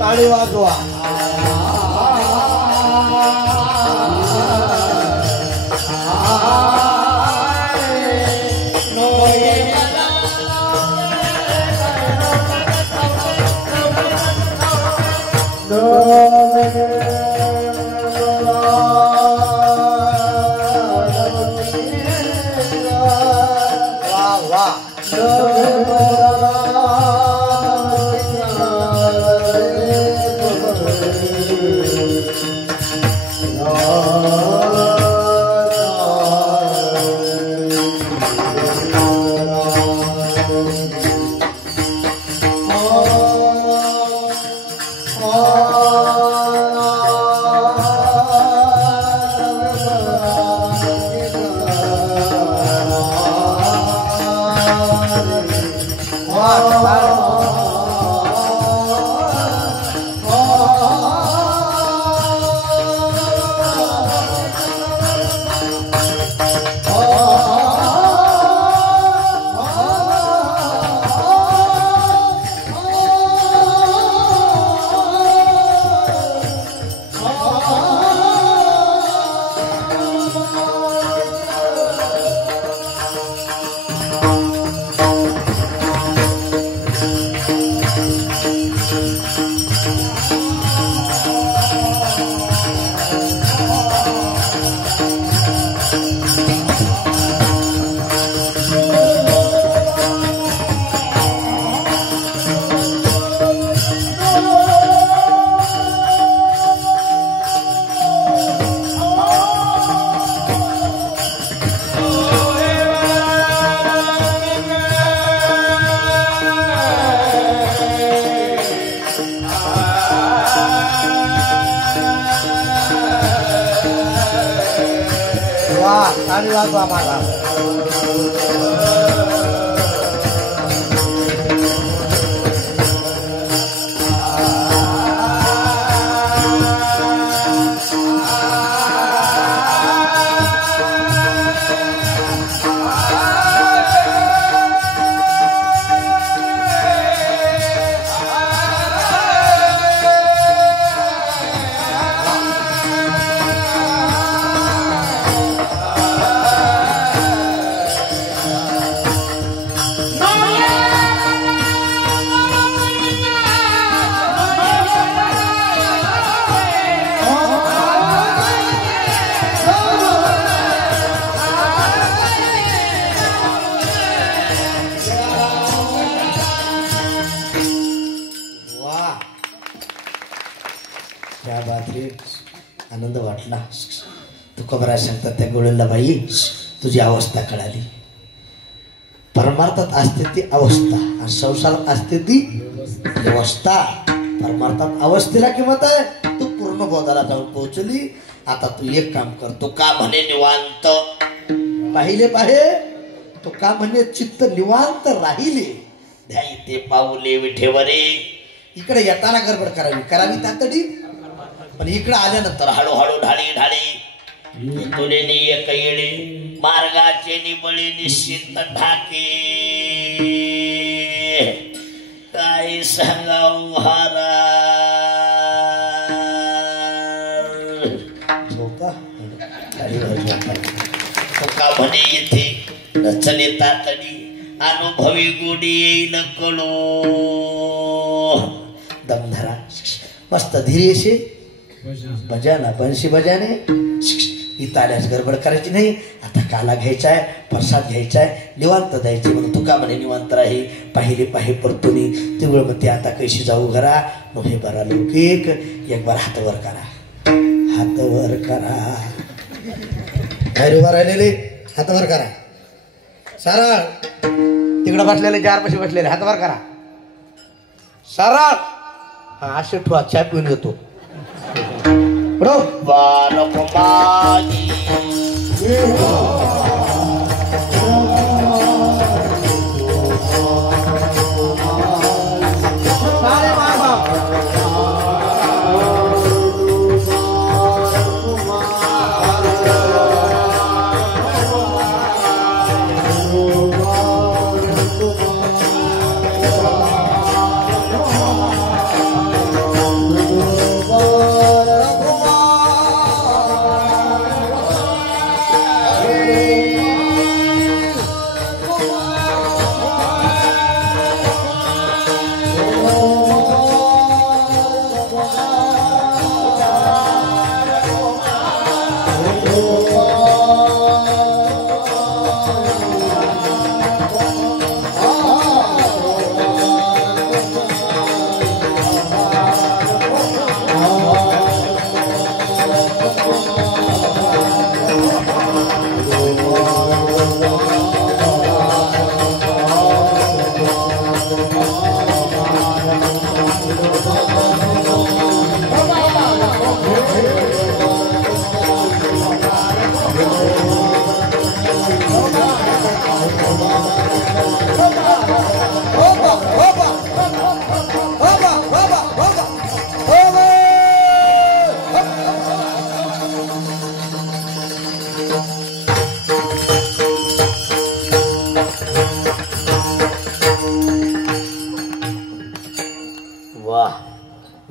टाळी वाजवा. आणि वाजवा मला आनंद वाटला. तुकोबराय सांगतात त्या गोळीला बाई तुझी अवस्था कळाली. परमार्थात असते ती अवस्था आणि संसारात असते ती व्यवस्था. परमार्थात अवस्थेला किंमत आहे. तू पूर्ण बोधाला जाऊन पोहोचली. आता तू एक काम कर. तू का म्हणे निवांत पाहिले पाहे. तो का म्हणे चित्त निवांत राहिले. ध्याई ते पाऊले विठेवरे. इकडे येताना गडबड करावी तातडी. पण इकडे आल्यानंतर हळूहळू ढाळी ढाळी तुले कैळे मार्गाचे निबळे निश्चित ढाके. काय सांगाव हारा का म्हणे येथे नचले तातडी अनुभवी गोडी येईल कळो. दमधरा मस्त धीरेशे बजाना बनशी बजाने. इथं आल्यास गडबड करायची नाही. आता काला घ्यायचा आहे प्रसाद घ्यायचा आहे निवांत द्यायचे म्हणून तुका म्हणे निवांत राही. पाहिले पाहे परतुनी तिवळ म्हणते आता कैशी जाऊ घरा. नोहे बरा लोक एक बार हात वर करा. हात वर करा. उभा राहिलेले हात वर करा. सरळ तिकडं बसलेले 4 पैसे बसलेले हात वर करा. सरळ हा असे ठेवा. चहा पिऊन घेतो.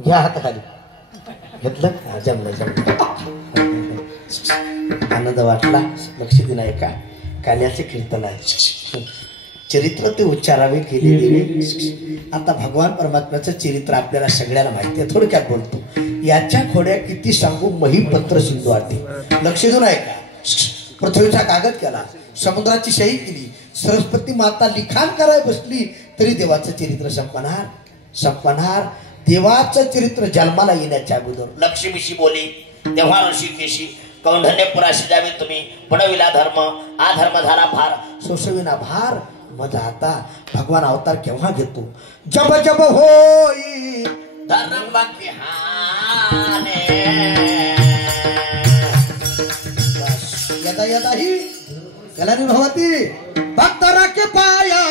घ्या हाताखाली घेतलं. जमलं जमलं. आनंद वाटला. लक्ष दिलाय का. काल्याचे कीर्तन आहे. चरित्र ते उच्चारावे केलेले. आता भगवान परमात्म्याचं चरित्र आपल्याला सगळ्याला माहिती आहे. थोडक्यात बोलतो. याच्या खोड्या किती सांगू महिपत्र सिंधू वाटे. लक्ष देऊन आहे का. पृथ्वीचा कागद केला. समुद्राची शाही केली. सरस्वती माता लिखाण करायला बसली तरी देवाचं चरित्र संपणार. देवाचं चरित्र जन्माला येण्याच्या अगोदर लक्ष्मीशी बोली तेव्हा ऋषिकेशी कौंढन्यपुराशी जावे तुम्ही. पडविला धर्म अधर्म झाला भार सोसविना भार. मग आता भगवान अवतार केव्हा घेतो. जब जब होई धर्म यदा यदाही कलानी भवती भक्तरा के पाया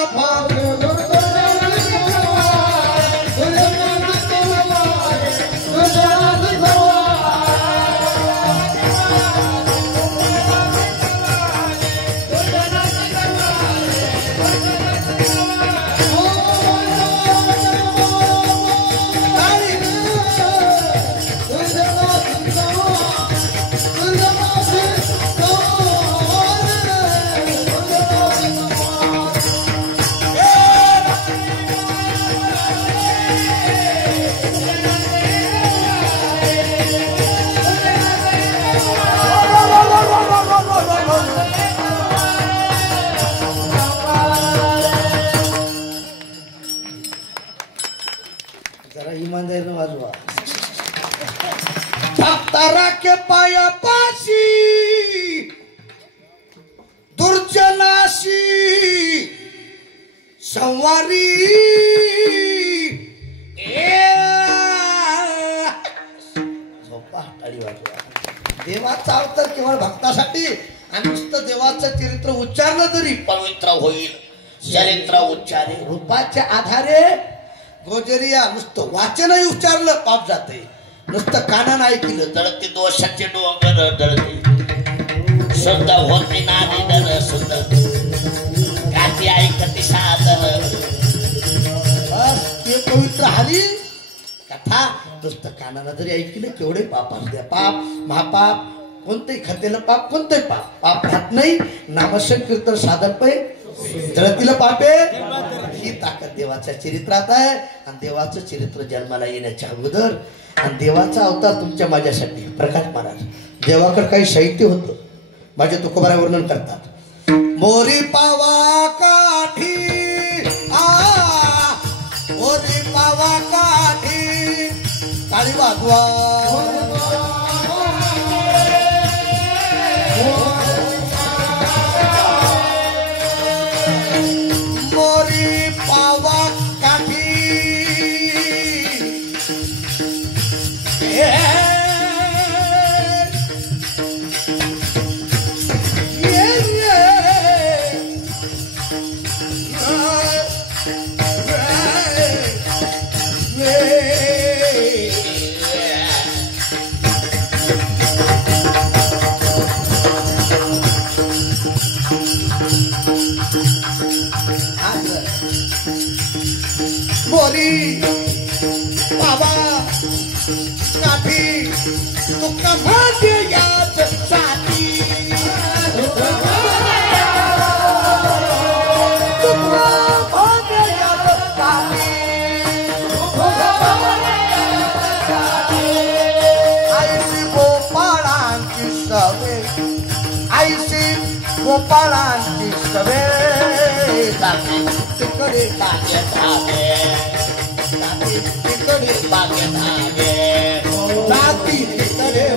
जरा इमानदारीनं वाजवा. भक्तरा के पाया पाशी दुर्जनाशी संवारी झोपा टाळी वाजवा. देवाचा अवतार केवळ भक्तासाठी आणि नुसतं देवाचं चरित्र उच्चारलं तरी पवित्र होईल. चरित्र उच्चारे रूपाच्या आधारे गोजरिया नुसतं वाचनही उच्चारलं पाप जाते. नुसतं कानानं ऐकलं दळते दोषाचे डोंगर दळते शुद्ध होते नारी दर शुद्ध गाती ऐकते सादर. बस ते पवित्र हरी कथा नुसतं कानानं जरी ऐकलं केवढे पाप असू द्या. पाप महापाप कोणतंही खातेलं पाप कोणतंही पाप पाप राहत नाही. नामसंकीर्तन साधन पै जळतीला पापे ही ताकद देवाच्या चरित्रात आहे. आणि देवाचं चरित्र जन्माला येण्याच्या अगोदर आणि देवाचा अवतार तुमच्या माझ्यासाठी प्रकाश महाराज देवाकडे काही साहित्य होतं. माझे तुकोबारा वर्णन करतात. मोरी पावा काठी मोरी पावा काठी काळी वागवा मोरी पावा काठी मोरी बाबा काठी तुका भाग्य याद साथी तुका भाग्य याद साथी आईशी गोपाळांची सवे आईशी गोपाळांची सवे तिकडे बागे धागे तिकडे बागे धागे जाती तिकडे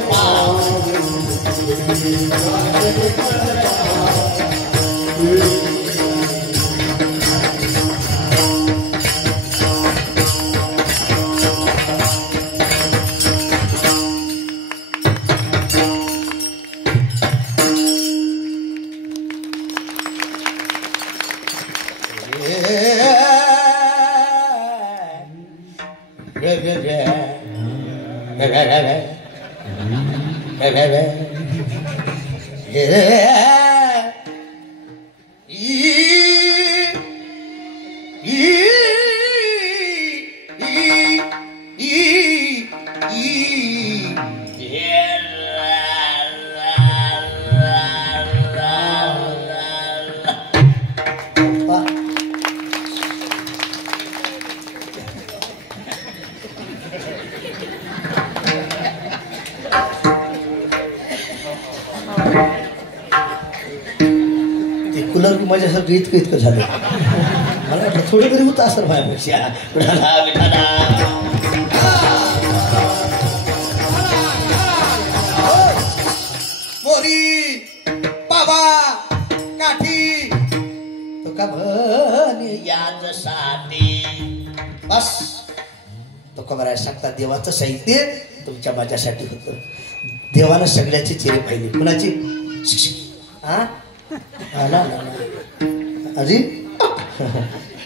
कूलर की माझ्यासारखं इतकं झालं. मला वाटलं थोडं तरी होतं असं माझ्यापेक्षा. विठाला विठाला मोरी बाबा काठी तुका म्हणे यादसाठी. बस तुका बरं सांगता देवाचं साहित्य तुमच्या माझ्यासाठी होतं. देवानं सगळ्याची चेहरे पाहिले. कुणाची हा आला ना अजी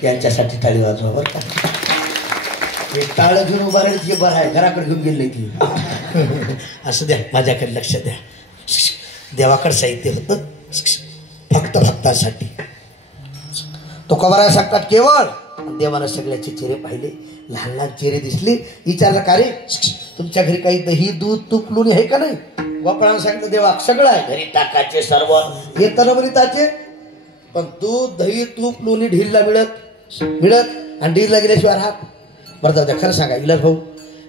यांच्यासाठी टाळी वाजवा बरं का. हे टाळ घेऊन उभा राहिलं ते बरं आहे, घराकडे घेऊन गेले ती. असं द्या, माझ्याकडे लक्ष द्या. देवाकडे साहित्य होतं फक्त भक्तांसाठी. तुकोबाराय सांगतात केवळ देवानं सगळ्याचे चेहरे पाहिले, लहान लहान चेहरे दिसले. विचारलं का रे तुमच्या घरी काही दही दूध तूप लोणी आहे का नाही? गोपाळानं सांगितलं देवा सगळं आहे, घरी टाकायचे सर्व येतं बरीताचे, पण दूध दही तूप लोणी ढीलला मिळत आणि ढीलला गेल्याशिवाय राहत. बरं जाऊ द्या, खरं सांगा इलाज भाऊ,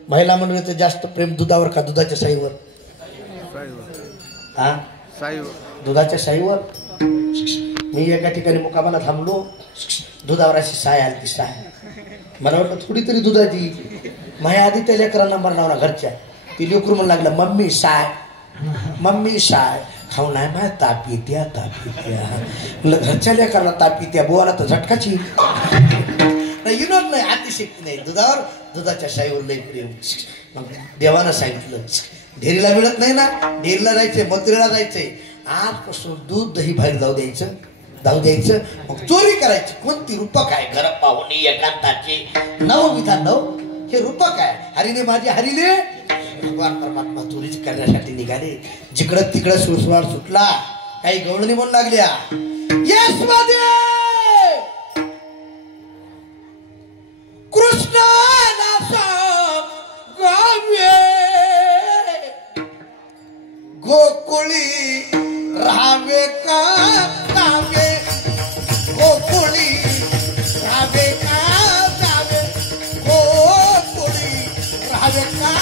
महिला मंडळीचं जास्त प्रेम दुधावर का दुधाच्या साईवर? हा दुधाच्या साईवर. मी एका ठिकाणी मुकामाला थांबलो, दुधावर अशी साय आली. ती साय मला वाटलं थोडी तरी दुधाची. माझ्या आधी त्या लेकरांना नंबर लावला घरच्या. ती लेकरू म्हणू लागला मम्मी साय मम्मी साय. खाऊ नाही माझ्या ताप येत्या म्हणलं घरच्या लेकरांना ताप येत्या, बोवाला तर झटकाची विनोद नाही, अतिशक्ती नाही. दुधावर दुधाच्या साईवर लई प्रेम. मग देवानं सांगितलं डेअरीला मिळत नाही ना, डेअरीला जायचंय, मथुरेला जायचंय. आजपासून दूध दही बाहेर जाऊ द्यायचं. मग चोरी करायची. कोणती? रूपक आहे. घर पाहुणी एकांताचे नवविधान नव, हे रूपक आहे. हरीने माझे हरीने भगवान परमात्मा चोरीच करण्यासाठी निघाले. जिकडं तिकडं सुळसुळाट सुटला. काही गवळणी म्हणू लागल्या कृष्णाला गावे गोकुळी राहावे का जावे, गोकुळी राहावे का जावे, गोकुळी राहावे का.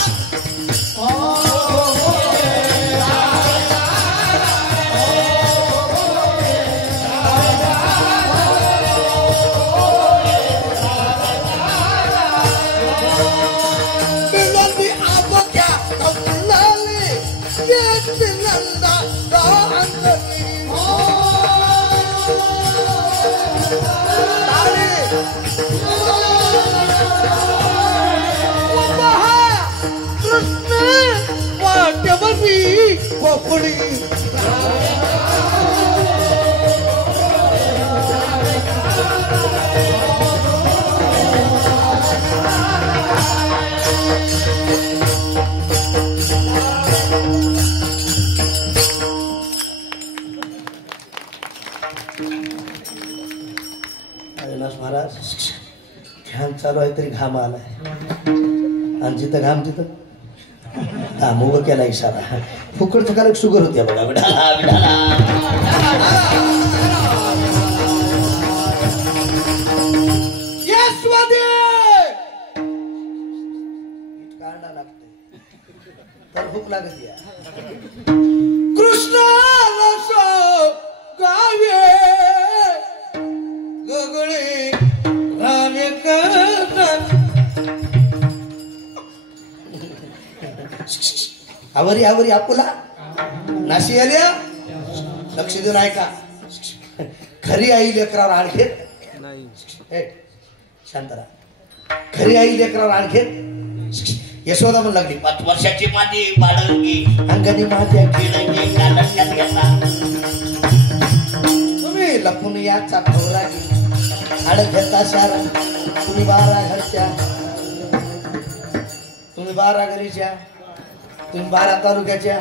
महाराज ध्यान चालू आहे तरी घाम आलाय, आणि जिथं घाम तिथं घाम उभं केला इशारा. फुकट थकाला शुगर होती बघा. विढाला विढाला काढा लागते तर भूक लागत या. कृष्णाला गावे गगळे रावे आवरी आवरी आपुला नाशी आल्या. लक्ष देऊन ऐका. खरी आई लेकरावर आळ घेत नाही. शांत राहा. खरी आई लेकरावर आळ घेत. यशोदा म्हणू लागली 5 वर्षाची माझी बाळगी अंगणी माझ्या घेतला. तुम्ही लपून याचा भवरा आड घेता सारा. तुम्ही 12 घरच्या, तुम्ही 12 घरीच्या, तुम्ही 12 तालुक्याच्या,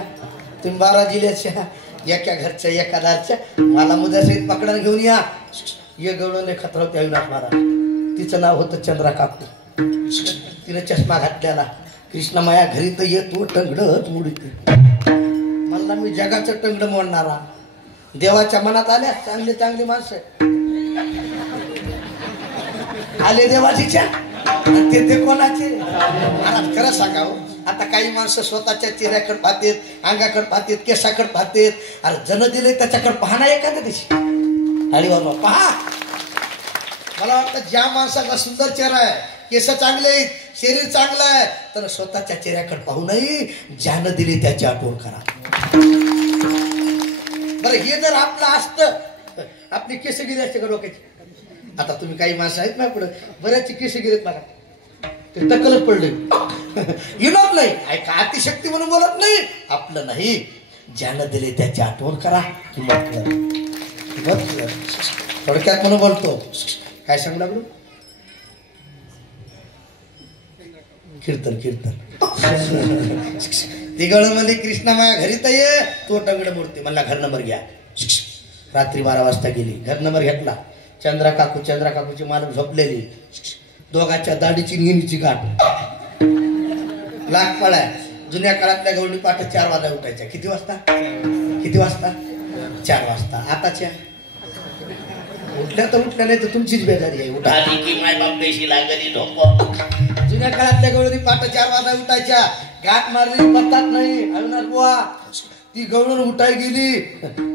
तुम्ही 12 जिल्ह्याच्या, एका घरच्या एका दारच्या. मला मुद्द्यासहित पकडायला घेऊन या. ये गवळले खतरवते अविनाश महाराज. तिचं नाव होतं चंद्रा काकू. तिने चष्मा घातलेला. कृष्णमाया घरी तर येतो टंगडच मुडते. म्हणला मी जगाचं टंगड मोडणारा. देवाच्या मनात आल्या चांगले चांगली माणसं आले देवाजीच्या. ते कोणाचे? महाराज खरं सांगावं, आता काही माणसं स्वतःच्या चेहऱ्याकडे पाहतेत, अंगाकडे पाहतेत, केसाकडे पाहतेत. अरे जन दिले त्याच्याकडे पाहणं एखाद्या दिवशी. आणि बाबा पहा, मला वाटतं ज्या माणसाचा सुंदर चेहरा आहे, केस चांगले आहेत, शरीर चांगलं आहे, तर स्वतःच्या चेहऱ्याकडे पाहू नये. ज्यानं दिले त्याची आठवण करा. बरं हे जर आपलं असतं, आपली केस गेली असते का डोक्याची? आता तुम्ही काही माणसं आहेत ना पुढे बऱ्याचशी केस गेलेत बघा. ते टक्कलच पडले. विनोद नाही ऐका, अतिशक्ती म्हणून बोलत नाही. आपलं नाही ज्यानं दिले त्याची आठवण करा किंमत कर किंमत कर. थोडक्यात म्हणून बोलतो. काय सांगू लागलो? कीर्तन कीर्तन ती गवळण म्हणली कृष्णा माझ्या घरी तर ये. तो टंगड मूर्ती म्हणला घर नंबर घ्या. रात्री 12 वाजता गेली. घर नंबर घेतला. चंद्रा काकूची मालक झोपलेली. दोघांच्या दाढीची नेहमीची गाठ लाख पळाय. जुन्या काळातल्या गवळणी पाठ 4 वाजता उठायच्या. किती वाजता 4 वाजता. आताच्या उठल्या तर उठल्या नाही तर तुमचीच बेजारी आहे. उठाली की माय बाप पेशी लागली झोप. जुन्या काळातल्या गवळणी पाठ 4 वाजता उठायच्या. गाठ मारली पत्ताच नाही. अविनाश बुवा ती गवळण उठाय गेली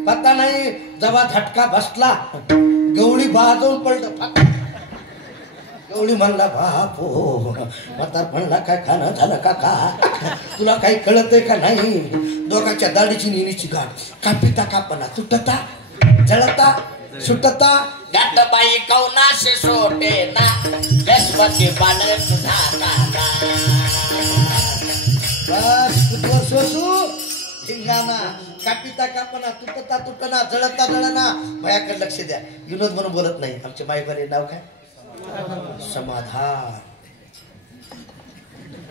पत्ता नाही. जेव्हा झटका बसला गवळी बाजून पलट. गवळी म्हणला बाप हो म्हातारपणला काय खाणं झालं का तुला काही कळतंय का नाही. दोघांच्या दाढीची नेहमीची गाठ. कापिता कापना तुटता जळता सुटता. गाठबाई कौनाशे सोटे ना गणपती बालक झाला. बस कुठवर सोसू धिंगाणा. कापिता कापना तुटता तुटना जळता जळना. भयाकडे लक्ष द्या. विनोद म्हणून बोलत नाही. आमच्या माईबाने नाव काय? समाधान.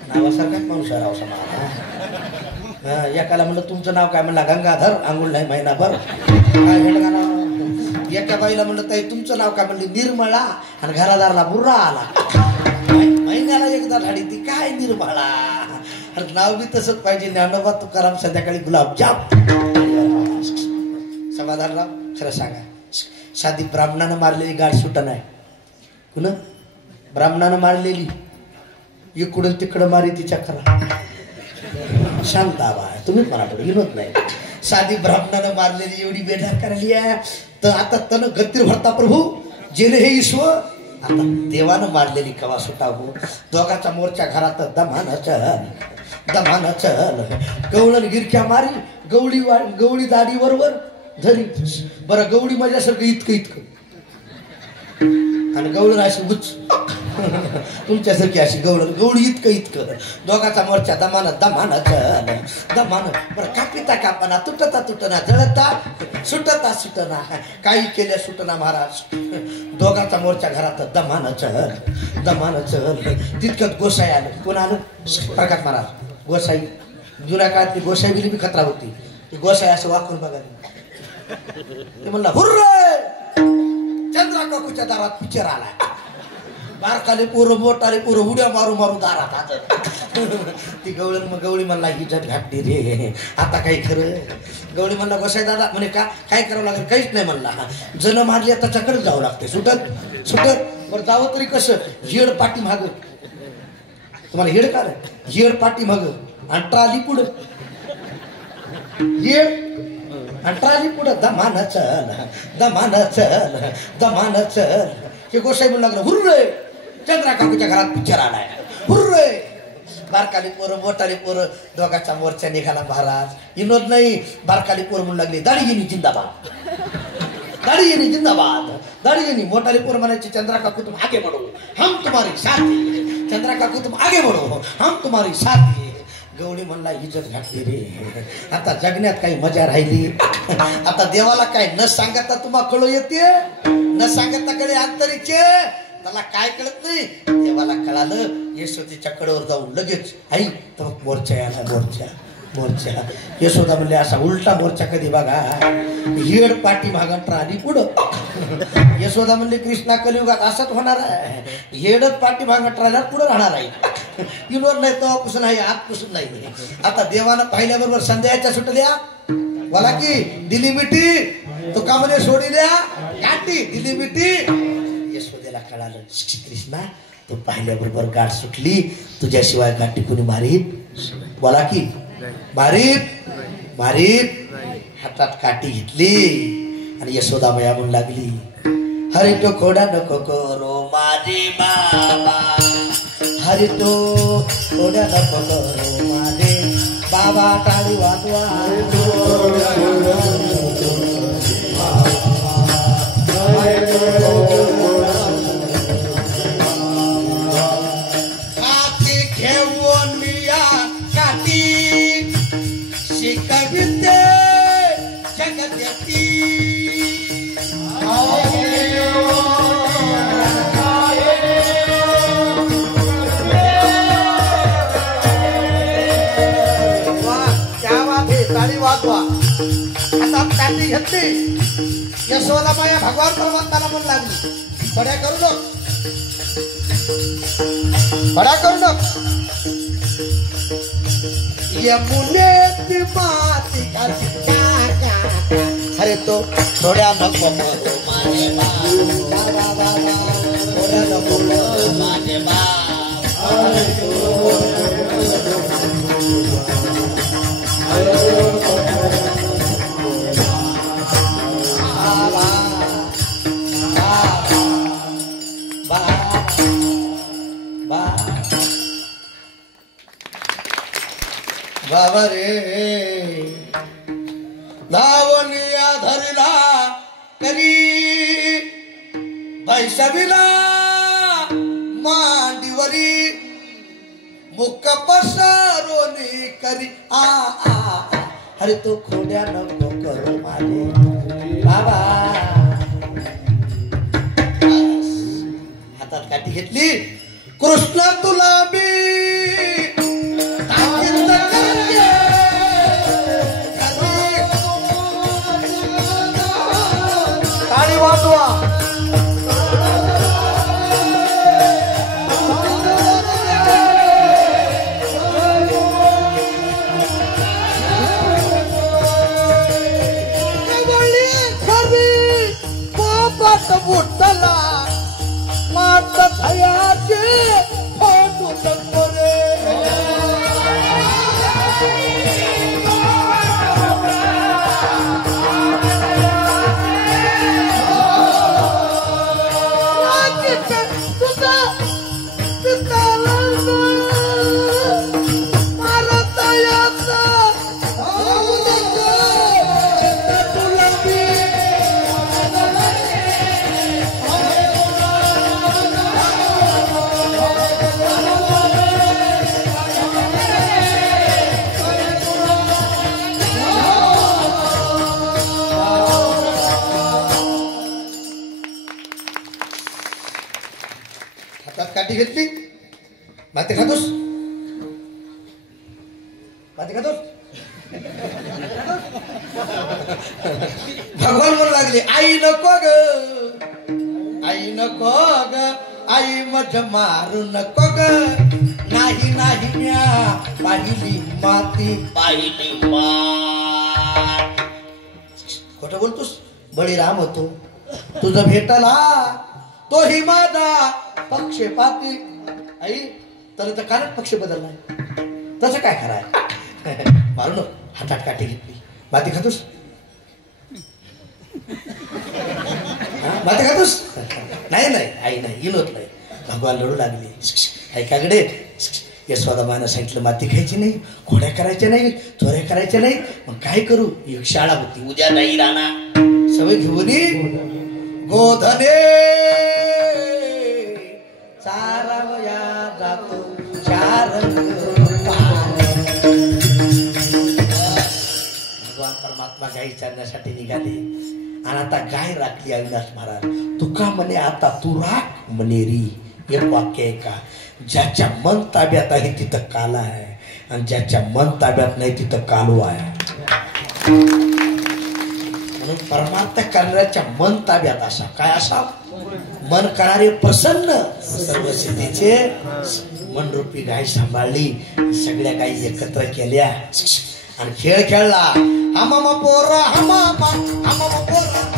नावासारखाच माणूस राव समाधान. एकाला म्हणलं तुमचं नाव काय? म्हणला गंगाधर. आंघोळ नाही महिनाभर. काय हेडगा नाव. एका बाईला म्हणलं ताई तुमचं नाव काय? म्हणली निर्मळा. आणि घरादारला बुर्रा आला. महिन्याला एकदा झाडी ती काय निर्मळा. आणि नाव बी तसंच पाहिजे. ज्ञानोबा तुकाराम संध्याकाळी गुलाबजाम. समाधानराव खरं सांगा साधी ब्राह्मणानं मारलेली गाठ सुटा नाही. कुणं ब्राह्मणानं मारलेली इकडून तिकडं मारी तिच्या खरा. शांताबा तुम्हीच म्हणा थोडं विनोद नाही. साधी ब्राह्मणानं मारलेली एवढी बेजार करायली आहे. तर आता तन गतीर भरता प्रभू जेने हे ईश्वर. आता देवानं मारलेली कवा सुटावू. दोघाचा मोर्चा घरात दमानं चल. गवळण गिरक्या मारी. गवळी दाढी बरोबर धरी. बरं गवळी माझ्यासारखं इतकं आणि गवळण अशी उच्च तुमच्यासारखी अशी गवळी इतकं. दोघाचा मोर्चा दमानं चल. बरं कापिता कापना तुटता तुटना जळता सुटना. काही केल्या सुटना महाराज. दोघाचा मोर्चा घरात दमानं चल. तितकं गोसाई आलं. कोण आलं? प्रकाश महाराज. गोसाई जुन्या काळातली गोसाई बिली बी खतरा होती. ती गोसाई असं वाकून बघा. ते म्हणला हुर्रे चंद्रा काकूच्या दारात पिक्चर आलाय. बारकाले पोरं मोठाले पोरं उड्या मारू दारात हात. ती गवळी म्हणला ही जट घातली रे. आता काही खरं. गवळी म्हणला गोसाई दादा म्हणे का काय करावं लागेल? काहीच नाही म्हणला. जण मारली त्याच्याकडे जावं लागते. सुटत बरं जावं तरी कसं? हेड पाठी माग. तुम्हाला हेड का? हेड पाठी माग आणि ट्राली पुढं. हेड आणि ट्राली पुढं दमानं चल. हे गोसाई म्हणू लागलं हुर्रे चंद्रा काकूच्या घरात पिक्चर आलाय. हुर्रे बारकाली पोरं मोठाली पोरं दोघाचा मोर्चा निघाला महाराज. विनोद नाही. बारकाली पोरं म्हणू लागली दाढी जिंदाबाद. दाढी मोठाली पोरं म्हणायची चंद्रा काकू तुम आगे बढ़ो हम तुम्हारी साथी. चंद्रा काकू तुम आगे बढ़ो हम तुम्हारी साथी. गवळी म्हणला इज्जत घातली रे. आता जगण्यात काही मजा राहिली. आता देवाला काय न सांगता तुम्हा कळू येते. न सांगता कळे अंतरीचे. त्याला काय कळत नाही. देवाला कळालं. यशोदेच्या कडेवर जाऊन लगेच आई तर मोर्चा याला मोर्चा. यशोदा म्हणले असा उलटा मोर्चा कधी बघा. हेड पाठी भागात ट्राली पुढं. यशोदा म्हणले कृष्णा कलियुगात असंच होणार आहे. हेडच पाठी भागात ट्रायला पुढं राहणार आहे. विनोद नाही तेव्हापासून आहे आजपासून नाही. आता देवानं पाहिल्याबरोबर संध्याच्या सुटल्या. बोला की दिली मिठी तो का म्हणे सोडिल्या गाठी दिली मिठी. यशोदेला कळालं कृष्णा तू पाहिल्याबरोबर गाठ सुटली. तुझ्याशिवाय गाठी कोणी मारीत? बोला की मारीत. हातात काठी घेतली आणि यशोदा मया म्हणू लागली हरी तो खोडा नको करो माझे बाबा. हरी तो खोडा नको करो माझे बाबा. टाळी वाजवा. काठी घेऊन या काठी शिकविते काठी घेतली यशोदा माया भगवान परमात्माला म्हणू लागली बड्या करू नको बडा करू नको यमुनेची माती घालती अरे तो थोड्या नको माझे बाबा थोड्या नको माझे बाबा रे धावनिया धरला करी बैसविला मांडीवरी मुख पसरोनी करी आ अरे तो खोड्या नको करू माझे बाबा हातात काठी घेतली कृष्ण तुला मी ताली वाजवा बुटला मात भयाचे फोटो तंगरे काठी घेतली भाते खातोस भगवान म्हणू लागले आई नको ग आई मज मारू नको ग नाही म्या पाहिली माती पाहिली मात खोटं बोलतोस बळीराम होतो तुझं भेटला तो ही माझा पक्षपाती आई तर कारण पक्ष बदललाय तसं काय कराय मारू नको हातात काठी घेतली माती खातोस माती खातोस नाही आई नाही इनोत नाही भगवान लढू लागली ऐकाकडे यशोदा मानं सांगितलं माती खायची नाही घोड्या करायच्या नाही चोऱ्या करायच्या नाही मग काय करू एक शाळा होती उद्या नाही राहणार सवय घेऊन गोधने चारावया जातो चार भगवान परमात्मा गाई चारण्यासाठी निघाले आणि आता गाय राखली अविनाश महाराज तुका म्हणे आता तू राख मनेरी एक वाक्य आहे का ज्याच्या मन ताब्यात आहे तिथं काला आहे आणि ज्याच्या मन ताब्यात नाही तिथं कालो आहे म्हणून परमार्थ करण्याच्या मन ताब्यात असा काय असा मन करणारे प्रसन्न सर्व सिद्धीचे मनरूपी गाय सांभाळली सगळ्या गायी एकत्र केल्या आणि खेळ खेळला हमामा पोरा हमामा पोरा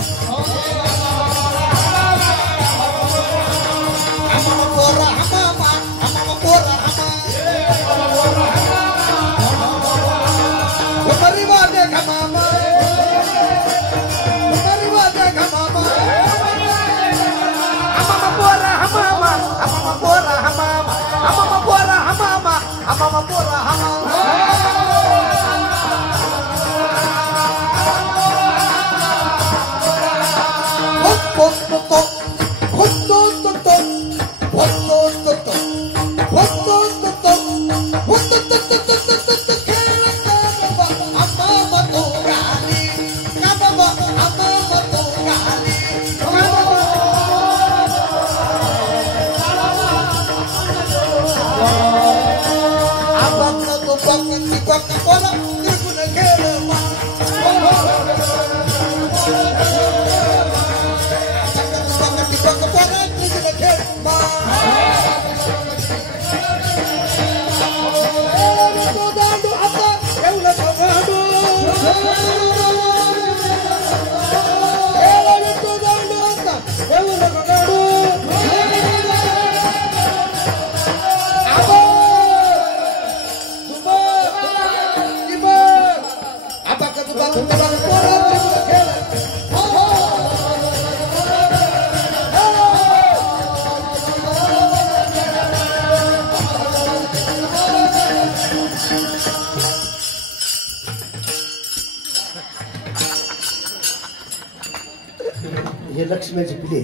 हे लक्ष्मीची पिढी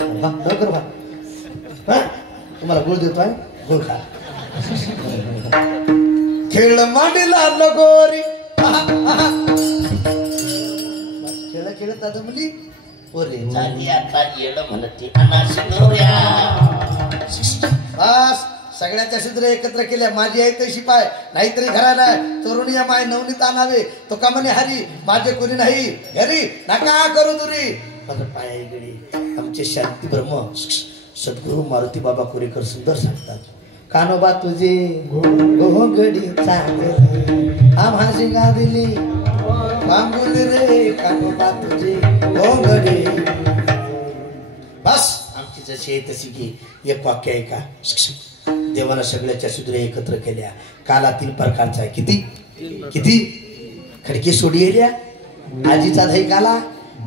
लवकर भा तुम्हाला गुळ देतोय गुळ खा खेळ मांडीला लगोरी खेळ खेळत आता मुली पोरे झाली आता येड म्हणते अनाशी नवऱ्या बस सगळ्याच्या शूद्र एकत्र केल्या माझी आई तशी पाय नाहीतरी घराला तरुणी माय नवनीत आणावे तो का म्हणे हरी माझे कोणी नाही घरी नका करू दुरी माझं पाय गडी आमचे शांती ब्रह्म सद्गुरू मारुती बाबा कोरेकर सुंदर सांगतात कानोबा तुझे घोंगडी चांगली आम्हाशी गा दिली बांबुली रे कानोबा तुझे घोंगडी बस आमची जशी आहे तशी की एक वाक्य आहे का देवाला सगळ्याच्या शूद्र एकत्र केल्या काला 3 प्रकारचा आहे किती किती खडकी सोडी येल्या आजीचा दही काला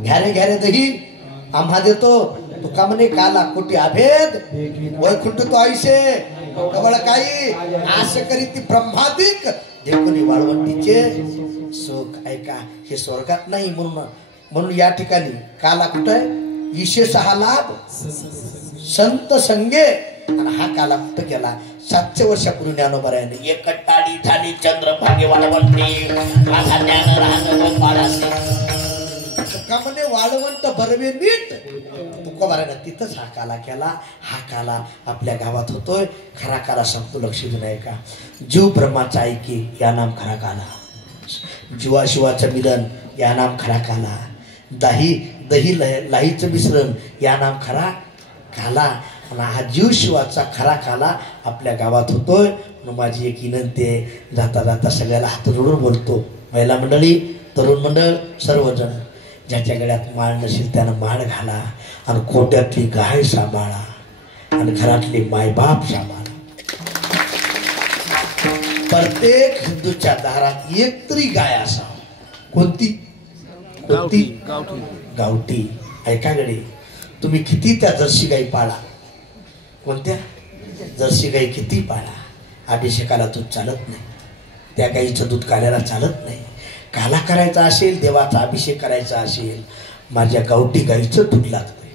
घ्यारे घ्यारे दही आम्हा देतो तुका म्हणे काला कोटी अभेद वैकुंठ तो आयुष्य कवळ काही आश करी ती ब्रह्मादिक देखुनी वाळवंटीचे सुख ऐका हे स्वर्गात नाही म्हणून या ठिकाणी काला कुठं आहे विशेष हा लाभ संत संगे आणि हा काला कुठं केला 700 वर्षापूर्वी ज्ञानोबरायाने एक टाळी झाली चंद्रभागे वाळवंटी माझा ज्ञान राहणं पाडासे तुका म्हणे वाळवंट भरवे नीट तुकोबाराने तिथंच हा काला केला हा काला आपल्या गावात होतोय खरा काला सांगतो लक्ष देऊ नये का जीव ब्रह्माचा ऐकी या नाम खरा काला जीवा शिवाचं मिलन या नाम खरा काला दही लाहीचं मिश्रण या नाम खरा काला आणि हा जीव शिवाचा खरा काला आपल्या गावात होतोय म्हणून माझी एक विनंती आहे जाता जाता सगळ्याला हात जोडून बोलतो महिला मंडळी तरुण मंडळ सर्वजण ज्याच्या गळ्यात माळ नसेल त्यानं माळ घाला आणि कोट्यातली गाय सांभाळा आणि घरातले मायबाप सांभाळा प्रत्येक हिंदूच्या दारात एक तरी गाय असावं कोणती कोणती गावठी ऐका गडे तुम्ही किती त्या जर्सी गाई पाळा कोणत्या जर्सी गाई किती पाळा अभिषेकाला दूध चालत नाही त्या गाईचं दूध काल्याला चालत नाही काला करायचा असेल देवाचा अभिषेक करायचा असेल माझ्या गावठी गाईचं दूध लागतंय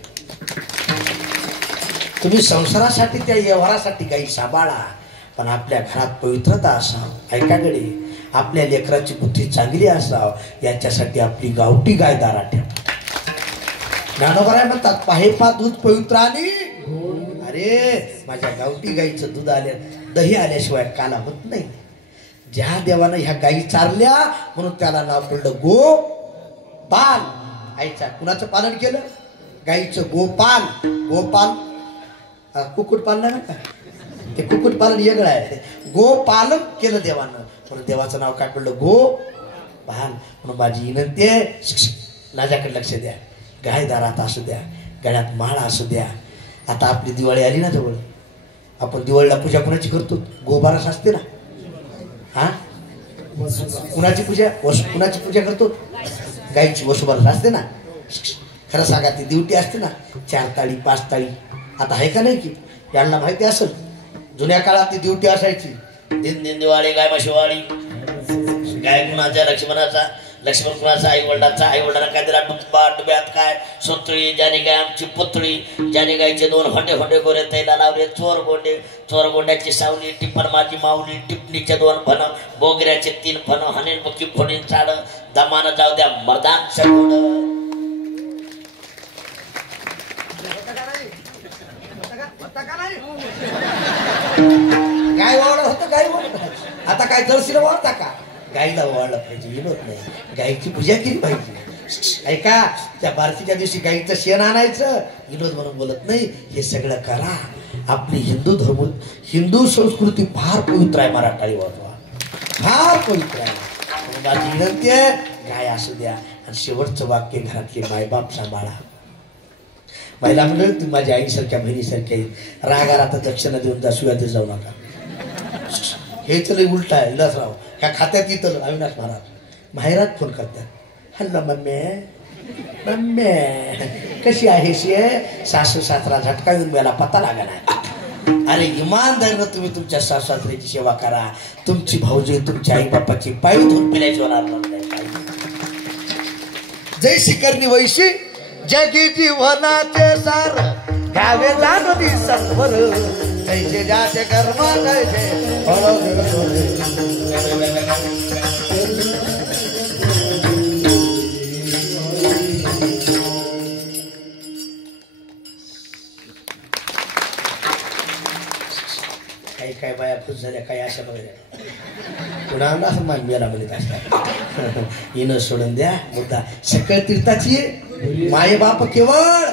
तुम्ही संसारासाठी त्या व्यवहारासाठी गाई सांभाळा पण आपल्या घरात पवित्रता असावं ऐका गडे आपल्या लेकराची बुद्धी चांगली असावं याच्यासाठी आपली गावठी गाय दारात ठेवा ज्ञानोबराय म्हणतात पाहे पा दूध पवित्र आणि अरे माझ्या गावठी गाईचं दूध आले दही आल्याशिवाय काला होत नाही ज्या देवानं ह्या गाई चारल्या म्हणून त्याला नाव पडलं गोपाल आईचा कुणाचं पालन केलं गाईचं गोपाल कुक्कुट पालन ना का ते कुक्कुट पालन वेगळं आहे गोपालन केलं देवानं म्हणून देवाचं नाव काय पडलं गोपाल म्हणून माझी विनंती आहे माझ्याकडे लक्ष द्या गाय दारात असू द्या गळ्यात माळ असू द्या आता आपली दिवाळी आली ना जवळ आपण दिवाळीला पूजा कुणाची करतो गोबारस असते ना हा कुणाची पूजा कुणाची पूजा करतो गायची वसुबारस असते ना खरं सांगा ती ड्युटी असते ना 4 ताळी 5 ताळी आता आहे का नाही की यांना माहिती असेल जुन्या काळात ती ड्युटी असायची दिन दिन दिवाळी गाय म्हशीवाळी गाय कुणाच्या लक्ष्मण कुणाचा आई वडिलांना काय दिला डुब्यात काय सोतळी ज्याने गाय आमची पुतळी ज्याने गायचे 2 होंडे गोरे तैला लावले चोर गोंड्याची सावली टिप्पण माझी माऊली टिपणीचे 2 फण बोगऱ्याचे 3 फण हनेन बकी फोडीन चाड दमान जाऊ द्या मर्दान सगोड गाय वावड होतं गाय वावड आता काय जळशीला वावडता का गाईला वावडलं पाहिजे विनोद नाही गाईची पूजा केली पाहिजे ऐका त्या बारशीच्या दिवशी गाईचं शेण आणायचं विनोद म्हणून बोलत नाही हे सगळं करा आपली हिंदू संस्कृती फार पवित्र आहे मराठाळी वाजवा फार पवित्र आहे माझी विनंती आहे, काय असू द्या, आणि शेवटचं वाक्य, घरातले मायबाप सांभाळा. महिला मंडळ, तुम्ही माझ्या आईसारख्या बहिणीसारख्या रागार आता दक्षिणा देऊन जा, शिवाय जाऊ नका. हे तर उलट आहे. विलासराव ह्या खात्यात येतं अविनाश महाराज माहेरात फोन करतात, हॅलो मम्मी, मम्मी कशी आहेस? सासू सासरा झटका येऊन मला पता लागा नाही. अरे इमानदारीनं तुम्ही तुमच्या सासू सासऱ्याची सेवा करा. तुमची भाऊजी तुमच्या आई बापाची पायी धुवून पिण्याची होणार नाही. जय शिकरणी वैशी जगी जीवनाचे सार घ्यावे जाणवी सत्वर जैसे जाते कर्म जैसे काही काय बाया खुश झाल्या, काही अशा वगैरे कुणाला असं मेला म्हणत असतात. येणं सोडून द्या. मुद्दा सकळ तीर्थाची माय बाप केवळ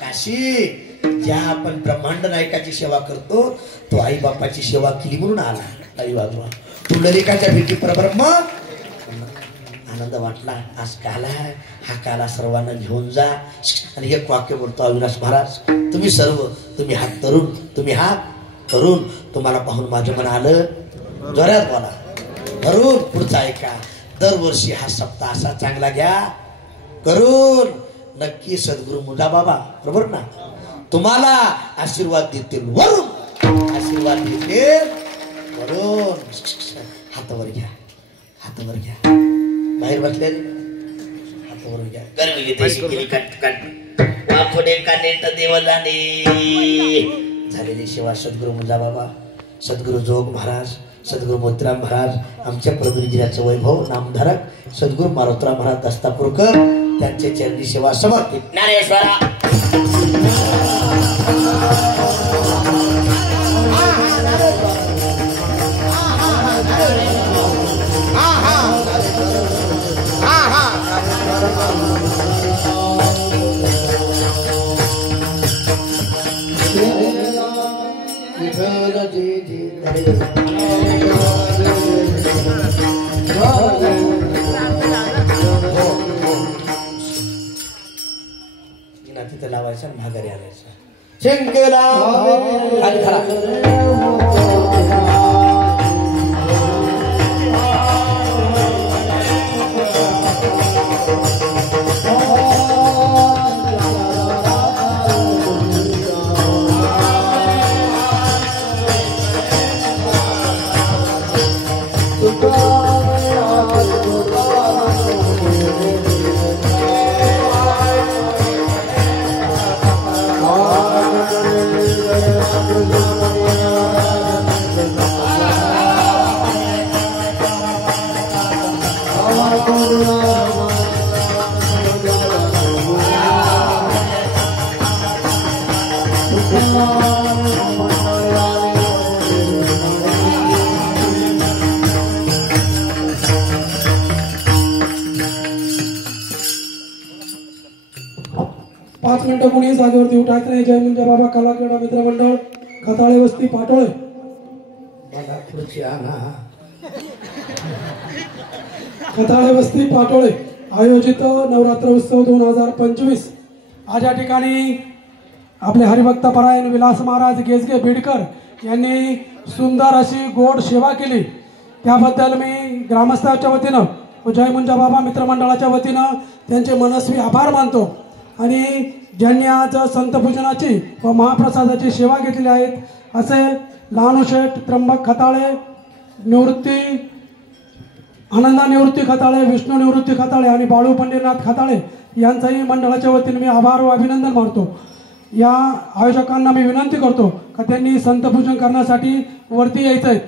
काशी. ज्या आपण ब्रह्मांड नायकाची सेवा करतो तो आई बापाची सेवा केली म्हणून आला. आई बाबा पुंडलिकाच्या भेटी परब्रह्म आनंद वाटला. आज काला हा काला सर्वांना घेऊन जा. आणि एक वाक्य बोलतो अविनाश महाराज, तुम्ही सर्व, तुम्ही हात तरुण, तुम्ही हात तरुण, तुम्हाला पाहून माझं मन आलं. जोरात बोला करून. पुढचा ऐका. दरवर्षी हा सप्ताह असा चांगला घ्या करून. नक्की सद्गुरू मुंजा बाबा बरोबर ना तुम्हाला आशीर्वाद देतील वरून. आशीर्वाद देतील वरून. हातावर घ्या, हातावर घ्या. बाहेर बसले हातावर घ्या. गर्वी देशी केली कट कट वाफडे कानेट देव जाणे. झालेली सेवा सद्गुरू मुंजा बाबा, सद्गुरू जोग महाराज, सद्गुरू मोतीराम महाराज, आमच्या परभणी जिल्ह्याचं वैभव नामधारक सद्गुरू मारुतराम महाराज दस्तापूरकर, त्यांचे चरणी सेवा समर्पित. ज्ञानेश्वरा तिथं लावायचं आणि माघारी आणायचं. शेंकेला खाली खरा. कोणी जागेवरती उठायचं नाही. जय मुंजा बाबा कला क्रीडा मित्र मंडळ खताळे वस्ती पाटोळे. खताळे वस्ती पाटोळे आयोजित नवरात्र उत्सव 2025. आज या ठिकाणी आपले हरिभक्त परायण विलास महाराज गेजगे बीडकर यांनी सुंदर अशी गोड सेवा केली. त्याबद्दल मी ग्रामस्थांच्या वतीनं व जय मुंजा बाबा मित्रमंडळाच्या वतीनं त्यांचे मनस्वी आभार मानतो. आणि ज्यांनी आज संतपूजनाची व महाप्रसादाची सेवा घेतलेली आहेत असे लहानू शेठ त्र्यंबक खताळे, निवृत्ती आनंदा निवृत्ती खताळे, विष्णू निवृत्ती खताळे आणि बाळू पंढरीनाथ खताळे यांचाही मंडळाच्या वतीने मी आभार व अभिनंदन मानतो. या आयोजकांना मी विनंती करतो का त्यांनी संतपूजन करण्यासाठी वरती यायचं आहे.